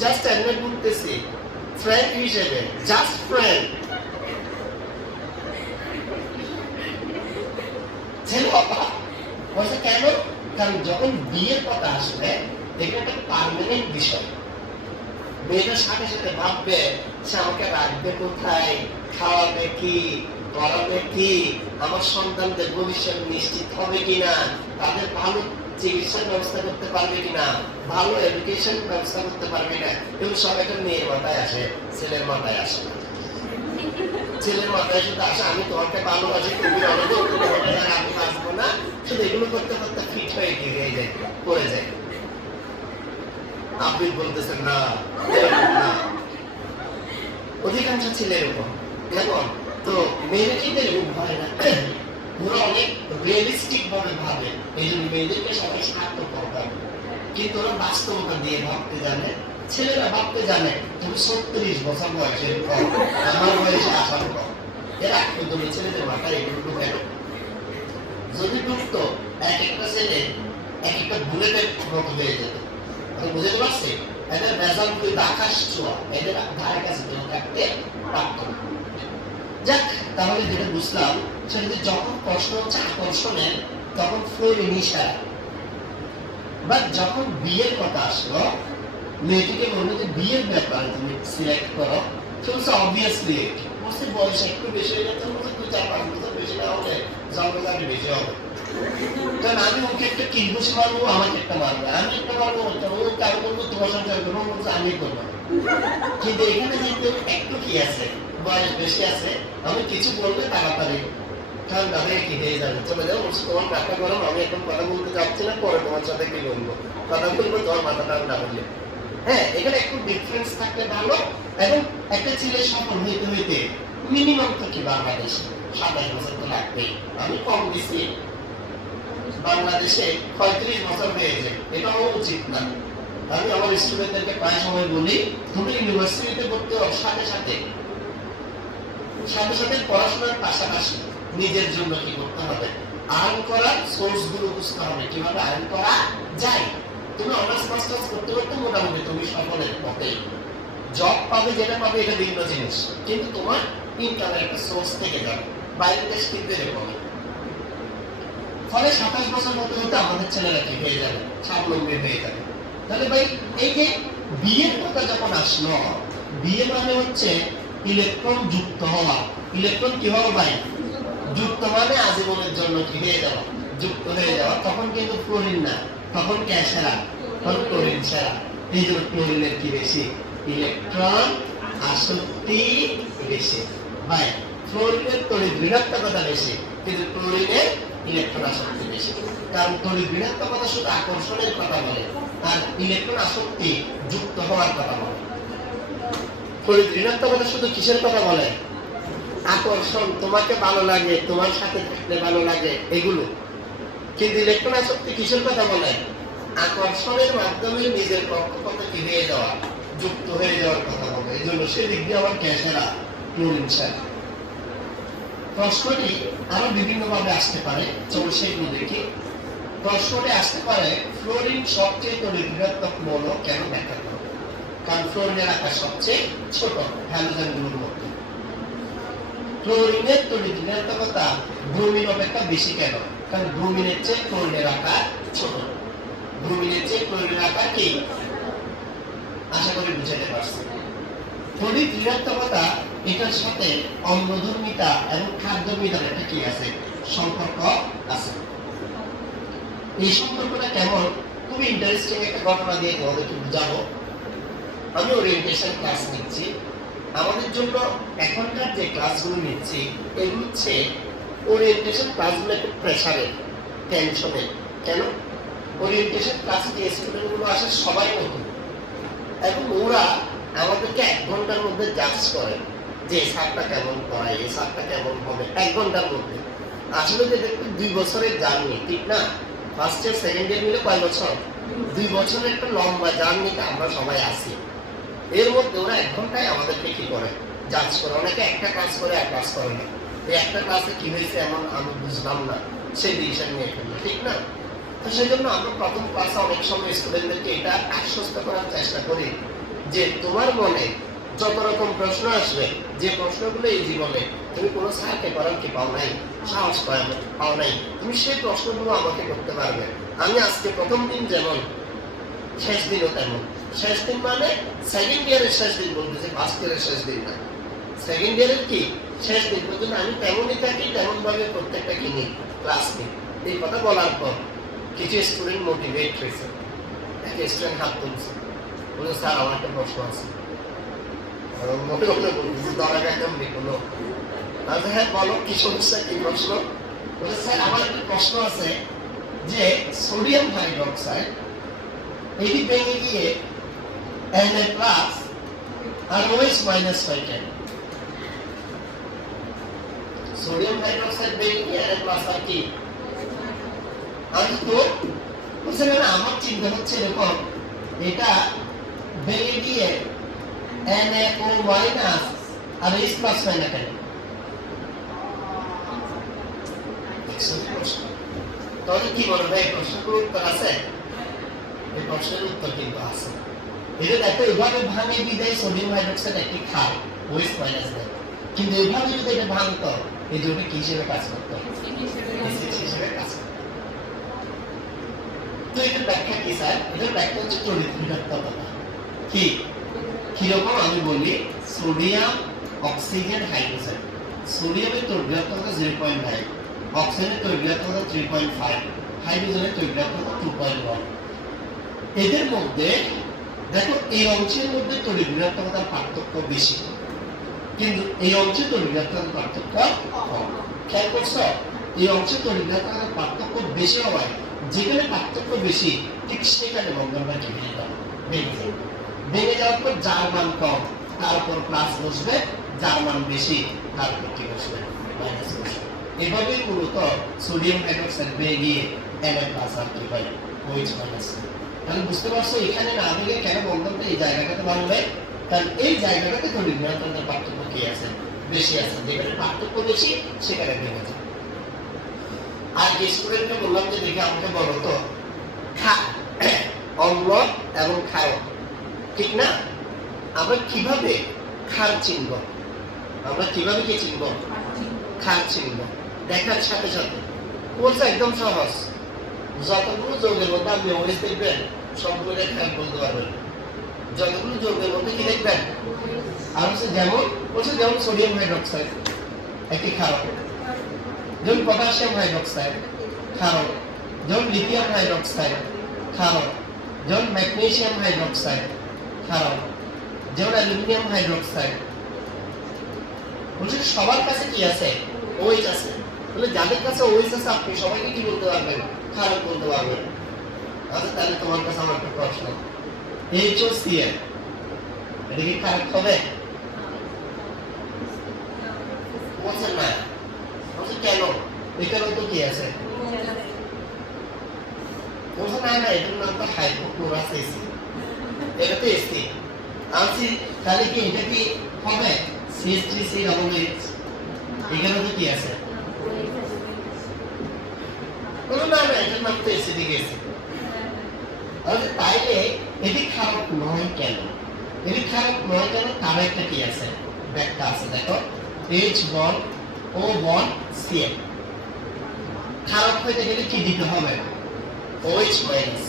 জাস্ট এমনি ঘুরতেছি ফ্রেন্ড হিসেবে, জাস্ট ফ্রেন্ড। কেন? কারণ যখন বিয়ের কথা আসবে এটা একটা পার্মানেন্ট বিষয়। মেয়েটার সাথে সাথে ভাববে সে আমাকে রাখবে কোথায়, খাওয়াবে কি, করাবে কি, আমার সন্তানদের ভবিষ্যৎ নিশ্চিত হবে কিনা, তাদের ভালো চিকিৎসার ব্যবস্থা করতে পারবে কিনা, ভালো এডুকেশন ব্যবস্থা করতে পারবে না। এবং সব একটা মেয়ের মাথায় আসে, ছেলের মাথায় আসে না। ছেলের মাথায় শুধু আসে আমি তোমাকে ভালোবাসি, তুমি আমি বাঁচবো না। শুধু এগুলো করতে করতে ফিট হয়ে গিয়ে যায়, পড়ে যায়। আপনি বলতেছেন না, অধিকাংশ ছেলে এরকম। কেমন? তো মেয়েদের এরকম হয় না, ওরা অনেক রিয়েলিস্টিক ভাবে ভাবে। এই জন্য মেয়েদেরকে সবাই স্বার্থপর ভাবে, কিন্তু ওরা বাস্তবতা দিয়ে ভাবতে জানে। ছেলেরা ভাবতে জানে তুমি 36 বছর বয়সের পর, আমার বয়সে 18 পর। এরা কিন্তু ছেলেদের মাথায় এগুলো ঢুকে না। যদি ঢুকতো এক একটা ছেলে এক একটা বুলেটের মতো হয়ে যেত। বুঝতে পারছি? এদের রেজাল্ট কিন্তু আকাশ ছোঁয়া, এদের ধারে কাছে কেউ থাকতে পারত না। যাক, তাহলে যেটা বুঝলাম সেটা যখন প্রশ্ন হচ্ছে আকর্ষণের, তখন ফ্লোরিন ইশারা। বাট যখন বিয়ের কথা আসলো, মেয়েটিকে বললো যে বিয়ের ব্যাপারে তুমি সিলেক্ট করো, সে অবভিয়াসলি বলছে বয়স একটু বেশি হয়ে গেছে, 2-4-5 বছর বেশি না হলে জন্মদারি বেশি হবে। কারণ আমি ওকে একটা কিলঘুষি মারবো, আমাকে একটা মারবে, আমি একটা মারবো, ও কারো বলবো তোমার সংসার করবো, বলছে আমি করবো। কিন্তু এখানে যেহেতু একটু কি আছে, বয়স বেশি আছে, আমি কিছু বললে তাড়াতাড়ি ঠান্ডা হয়ে কি হয়ে যাবে, চলে যাবো। বলছি তোমার মাথা গরম, আমি এখন কথা বলতে চাচ্ছি না, পরে তোমার সাথে কি বলবো, কথা বলবো তোমার মাথা ঠান্ডা হলে। হ্যাঁ, এখানে একটু ডিফারেন্স থাকলে ভালো। এবং একটা ছেলে সফল হইতে হইতে মিনিমাম তো কি বাংলাদেশে 27 বছর তো লাগবেই। আমি কম দিছি, বাংলাদেশে 35 বছর হয়ে যায়, এটাও উচিত না। আমি আমার স্টুডেন্টদেরকে প্রায় সময় বলি, তুমি ইউনিভার্সিটিতে পড়তে সাথে সাথে পড়াশোনার পাশাপাশি নিজের জন্য কি করতে হবে, আর্ন করার সোর্স গুলো বুঝতে হবে, কিভাবে আর্ন করা যায়। তুমি অনার্স মাস্টার্স করতে করতে মোটামুটি তুমি সফলের পথে, জব পাবে যেটা পাবে এটা ভিন্ন জিনিস, কিন্তু তোমার ইনকামের একটা সোর্স থেকে যাবে, বাইরের দেশ কিন্তু এরকম। ফলে 27 বছর হতে হতে আমাদের ছেলেরা কি হয়ে যাবে, স্বাবলম্বী হয়ে যাবে। তাহলে ভাই এই যে বিয়ের কথা যখন আসলো, বিয়ে মানে হচ্ছে ইলেকট্রন যুক্ত হওয়া। ইলেকট্রন কি হওয়া ভাই? যুক্ত মানে আজীবনের জন্য কি হয়ে যাওয়া, যুক্ত হয়ে যাওয়া। তখন কিন্তু ক্লোরিন না, তখন কে সেরা? তখন ক্লোরিন সেরা। এই জন্য ক্লোরিনের কি বেশি? ইলেকট্রন আসক্তি বেশি। ভাই ক্লোরিনের তড়িৎ ঋণাত্মকতা বেশি, কিন্তু ক্লোরিনের ইলেকট্রন আসক্তি বেশি। কারণ তড়িৎ ঋণাত্মকতা শুধু আকর্ষণের কথা বলে, আর ইলেকট্রন আসক্তি যুক্ত হওয়ার কথা বলে। তড়িৎ ঋণাত্মকতা শুধু কিসের কথা বলে? আকর্ষণ, তোমাকে ভালো লাগে, তোমার সাথে থাকলে ভালো লাগে, এগুলো। কিন্তু ইলেকট্রন আসক্তি কিসের কথা বলে? আকর্ষণের মাধ্যমে নিজের কক্ষপথে কি হয়ে যাওয়া, যুক্ত হয়ে যাওয়ার কথা বলে। এই জন্য সেদিক দিয়ে আমার ক্যাশেরা ক্লোরিন স্যার। প্রশ্নটি আরো বিভিন্ন ভাবে আসতে পারে, চলো সেগুলো দেখি। প্রশ্নটি আসতে পারে, ফ্লোরিন সবচেয়ে তড়িৎ ঋণাত্মক মৌল কেন ব্যাখ্যা করো? কারণ ফ্লোরিনের আকার সবচেয়ে ছোট হ্যালোজেনগুলোর মধ্যে। ক্লোরিনের তড়িৎ ঋণাত্মকতা ব্রোমিন অপেক্ষা বেশি কেন? কারণ ব্রোমিনের চেয়ে ক্লোরিনের আকার ছোট। ব্রোমিনের চেয়ে ক্লোরিনের আকার কি? আশা করি বুঝাতে পারছি। তড়িৎ ঋণাত্মকতা এটার সাথে অম্লধর্মিতা এবং খাদ্যধর্মিতার একটা কি আছে, সম্পর্ক আছে। এই সম্পর্কটা কেমন? খুবই ইন্টারেস্টিং একটা ঘটনা দিয়ে তোমাদেরকে বুঝাবো। আমি ওরিয়েন্টেশন ক্লাস নিচ্ছি, আমাদের জন্য এখনকার যে ক্লাসগুলো নিচ্ছি এগুলো হচ্ছে ওরিয়েন্টেশন ক্লাসগুলো একটু প্রেসারের, টেনশনের। কেন? ওরিয়েন্টেশন ক্লাসে যে স্টুডেন্টগুলো আসে সবাই নতুন, এখন ওরা আমাদেরকে 1 ঘন্টার মধ্যে জাজ করে যে স্যারটা কেমন পড়ায়, এই স্যারটা কেমন হবে 1 ঘন্টার মধ্যে। আসলে যে দেখতে 2 বছরের জার্নি, ঠিক না? ফার্স্ট ইয়ার সেকেন্ড ইয়ার মিলে কয় বছর? 2 বছরের একটা লম্বা জার্নিতে আমরা সবাই আসি। এর মধ্যে ওরা 1 ঘন্টায় আমাদেরকে কি করে, জাজ করে। অনেকে একটা ক্লাস করে আর ক্লাস করে না, এই একটা ক্লাসে কি হয়েছে এমন আমি বুঝলাম না, সেই ডিসিশন নিয়ে ফেললো, ঠিক না? তো সেই জন্য আমরা প্রথম ক্লাসে অনেক সময় স্টুডেন্টদেরকে এটা আশ্বস্ত করার চেষ্টা করি যে তোমার মনে যত রকম প্রশ্ন আসবে, যে প্রশ্নগুলো এই জীবনে তুমি কোনো স্যারকে করার কি পাও নাই, সাহস পাও নাই, তুমি সেই প্রশ্নগুলো আমাকে করতে পারবে। আমি আজকে প্রথম দিন যেমন, শেষ দিনও তেমন। শেষ দিন মানে সেকেন্ড ইয়ারের শেষ দিন বলতেছে, ফার্স্ট ইয়ারের শেষ দিন না। সেকেন্ড ইয়ারের কি শেষ দিন পর্যন্ত আমি তেমনই থাকি, তেমন ভাবে প্রত্যেকটা কিনি ক্লাস নিই। এই কথা বলার পর কিছু স্টুডেন্ট মোটিভেট হয়েছে, একটা স্টুডেন্ট হাত তুলছে, বলে স্যার আমার একটা প্রশ্ন আছে। মনে মনে বলতেছি দরকার একদম বিপুলো। হ্যাঁ বলো, কি সমস্যা, কি প্রশ্ন? বলে স্যার আমার একটা প্রশ্ন আছে যে সোডিয়াম হাইড্রোক্সাইড এটি ভেঙে গিয়ে Na প্লাস আর OH মাইনাস হয় কেন? সোডিয়াম হাইড্রোক্সাইড ভেঙে গিয়ে Na প্লাস আর কি? আমি তো বুঝতে না, আমার চিন্তা হচ্ছে এরকম, এটা ভেঙে গিয়ে NaO মাইনাস আর H প্লাস হয় না কেন? তাহলে কি বলো ভাই, প্রশ্নগুলোর উত্তর আছে? এই প্রশ্নের উত্তর কিন্তু আছে। এটা দেখো এভাবে ভাঙে বিদায় সোডিয়াম হাইড্রোক্সাইড একটি ক্ষার, OH মাইনাস দেয়। কিন্তু এভাবে যদি এটা ভাঙতো, এই দুটো কি হিসেবে কাজ করতো? অ্যাসিড হিসেবে কাজ করতো। তো এটা ব্যাখ্যা কি স্যার? এটা ব্যাখ্যা হচ্ছে তড়িৎ ঋণাত্মকতা। কি কিরকম আমি বলি, সোডিয়াম, অক্সিজেন, হাইড্রোজেন। সোডিয়ামের তড়িৎ ঋণাত্মকতা 0.9, অক্সিজেনের তড়িৎ ঋণাত্মকতা 3.5, হাইড্রোজেনের তড়িৎ ঋণাত্মকতা 2.1। এদের মধ্যে দেখো এই অংশের মধ্যে তড়িৎ ঋণাত্মকতার পার্থক্য বেশি, কিন্তু এই অংশে তড়িৎ ঋণাত্মকতার পার্থক্য কম। খেয়াল করছো? এই অংশে তড়িৎ ঋণাত্মকতার পার্থক্য বেশি হওয়ায় যেখানে পার্থক্য বেশি ঠিক সেখানে বন্ধনটা ভেঙে যাবে, ভেঙে যাওয়ার পর যার মান কম তার উপর প্লাস বসবে, যার মান বেশি আর কি বসবে মাইনাস বসবে। এভাবেই মূলত সোডিয়াম হাইড্রোক্সাইড বেয়ে গিয়ে Na+ আর কি হয় OH মাইনাস। তাহলে বুঝতে পারছো এখানে না থেকে কেন বন্ধনটা এই জায়গাটাতে বাড়বে, কারণ এই জায়গাটাতে তড়িৎ ঋণাত্মকের পার্থক্য কি আছে, বেশি আছে। যেখানে পার্থক্য বেশি সেখানে ভেঙে যায়। আর যে স্টুডেন্টকে বললাম যে দেখে আমাকে বলো তো অম্ল এবং ক্ষারক, ঠিক না? আমরা কিভাবে ক্ষার চিনব? আমরা কিভাবে কি চিনব? ক্ষার চিনব দেখার সাথে সাথে বলছে একদম সহজ। যতগুলো যৌগের মধ্যে আপনি OH দেখবেন সবগুলো ক্ষার বলতে পারবেন। যতগুলো যৌগের মধ্যে কি দেখবেন আর হচ্ছে যেমন সোডিয়াম হাইড্রোক্সাইড একটি ক্ষারক, যেমন পটাশিয়াম হাইড্রোক্সাইড ক্ষারক, যেমন লিথিয়াম হাইড্রোক্সাইড ক্ষারক, যেমন ম্যাগনেসিয়াম হাইড্রোক্সাইড ক্ষারক, যেমন অ্যালুমিনিয়াম হাইড্রোক্সাইড। বলছি সবার কাছে কি আছে? OH আছে। তাহলে যাদের কাছে OH আছে আপনি সবাইকে কি বলতে পারবেন? ক্ষারক বলতে পারবেন। আচ্ছা তাহলে তোমার কাছে আমার একটা প্রশ্ন, HOCl এটা কি ক্ষারক হবে? বলছে না। বলছে কেন? এটার তো কি আছে? বলছে না না এটার নাম তো হাইড্রোক্লোরাস অ্যাসিড, এটা তো অ্যাসিড। আমি তাহলে কি এটা কি হবে? CH3COOH এখানে তো কি আছে? বলছে না না এটার নাম তো অ্যাসিডিক অ্যাসিড। তাইলে এটি খারাপ নয় কেন? এটি খারাপ নয় কেন তার একটা কি আছে, ব্যাখ্যা আছে। দেখো H1O1Cl খারাপ হইতে গেলে কি দিতে হবে? OH minus.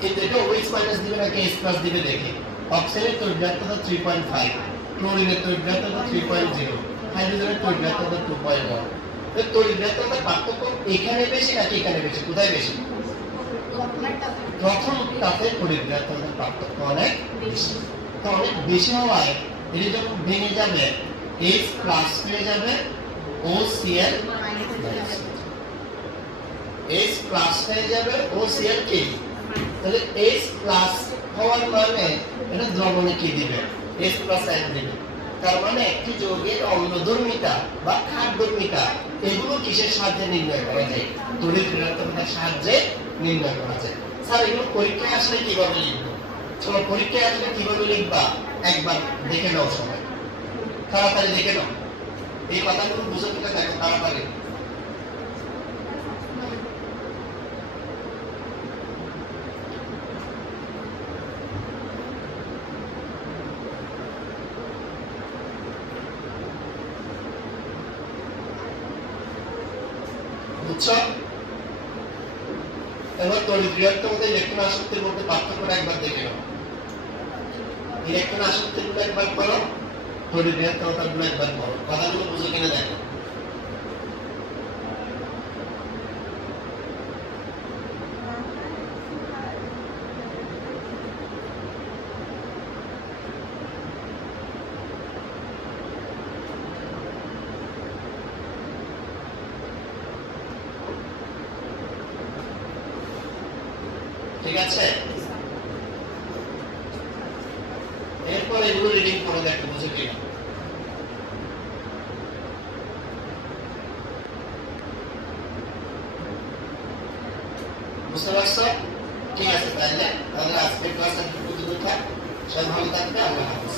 কিন্তু এটা OH মাইনাস দিবে নাকি H+ দিবে দেখি। অক্সিজেনের তড়িৎদ্রাব্যতা 3.5, ক্লোরিনের তড়িৎদ্রাব্যতা 3.0, হাইড্রোজেনের তড়িৎদ্রাব্যতা 2.1। তো তড়িৎদ্রাব্যতার পার্থক্য এখানে বেশি নাকি এখানে বেশি? কোথায় বেশি? প্রথম তাতে তড়িৎদ্রাব্যতার পার্থক্য অনেক বেশি। তো অনেক বেশি হওয়ায় এটা যখন ভেঙে যাবে H+ হয়ে যাবে OCl H+ হয়ে যাবে OCl কি? তাহলে H+ হওয়ার মানে এটা দ্রবণে কি দিবে? H+N দিবে। তার মানে একটি যৌগের অম্লধর্মিতা বা ক্ষারধর্মিতা এগুলো কিসের সাহায্যে নির্ণয় করা যায়? তড়িৎ ঋণাত্মকতার সাহায্যে নির্ণয় করা যায়। স্যার এগুলো পরীক্ষায় আসলে কিভাবে লিখবো? চলো পরীক্ষায় আসলে কিভাবে লিখবা একবার দেখে নাও, সবাই তাড়াতাড়ি দেখে নাও। এই কথাগুলো বুঝে থেকে দেখো তাড়াতাড়ি। বুঝছো? এবার তড়িৎ ঋণাত্মকতা ইলেকট্রন আসক্তির মধ্যে পার্থক্যটা একবার দেখে নাও। ইলেকট্রন আসক্তির গুলো একবার করো, তড়িৎ ঋণাত্মকতার গুলো একবার করো। কথাগুলো বুঝে কিনা দেখো। ঠিক আছে? এরপর এগুলো রিডিং করে দেখো বুঝে কিনা। বুঝতে পারছো? ঠিক আছে তাহলে আজকের ক্লাস এতটুকু থাক। সবাই ভালো থাকবে। আল্লাহ হাফেজ।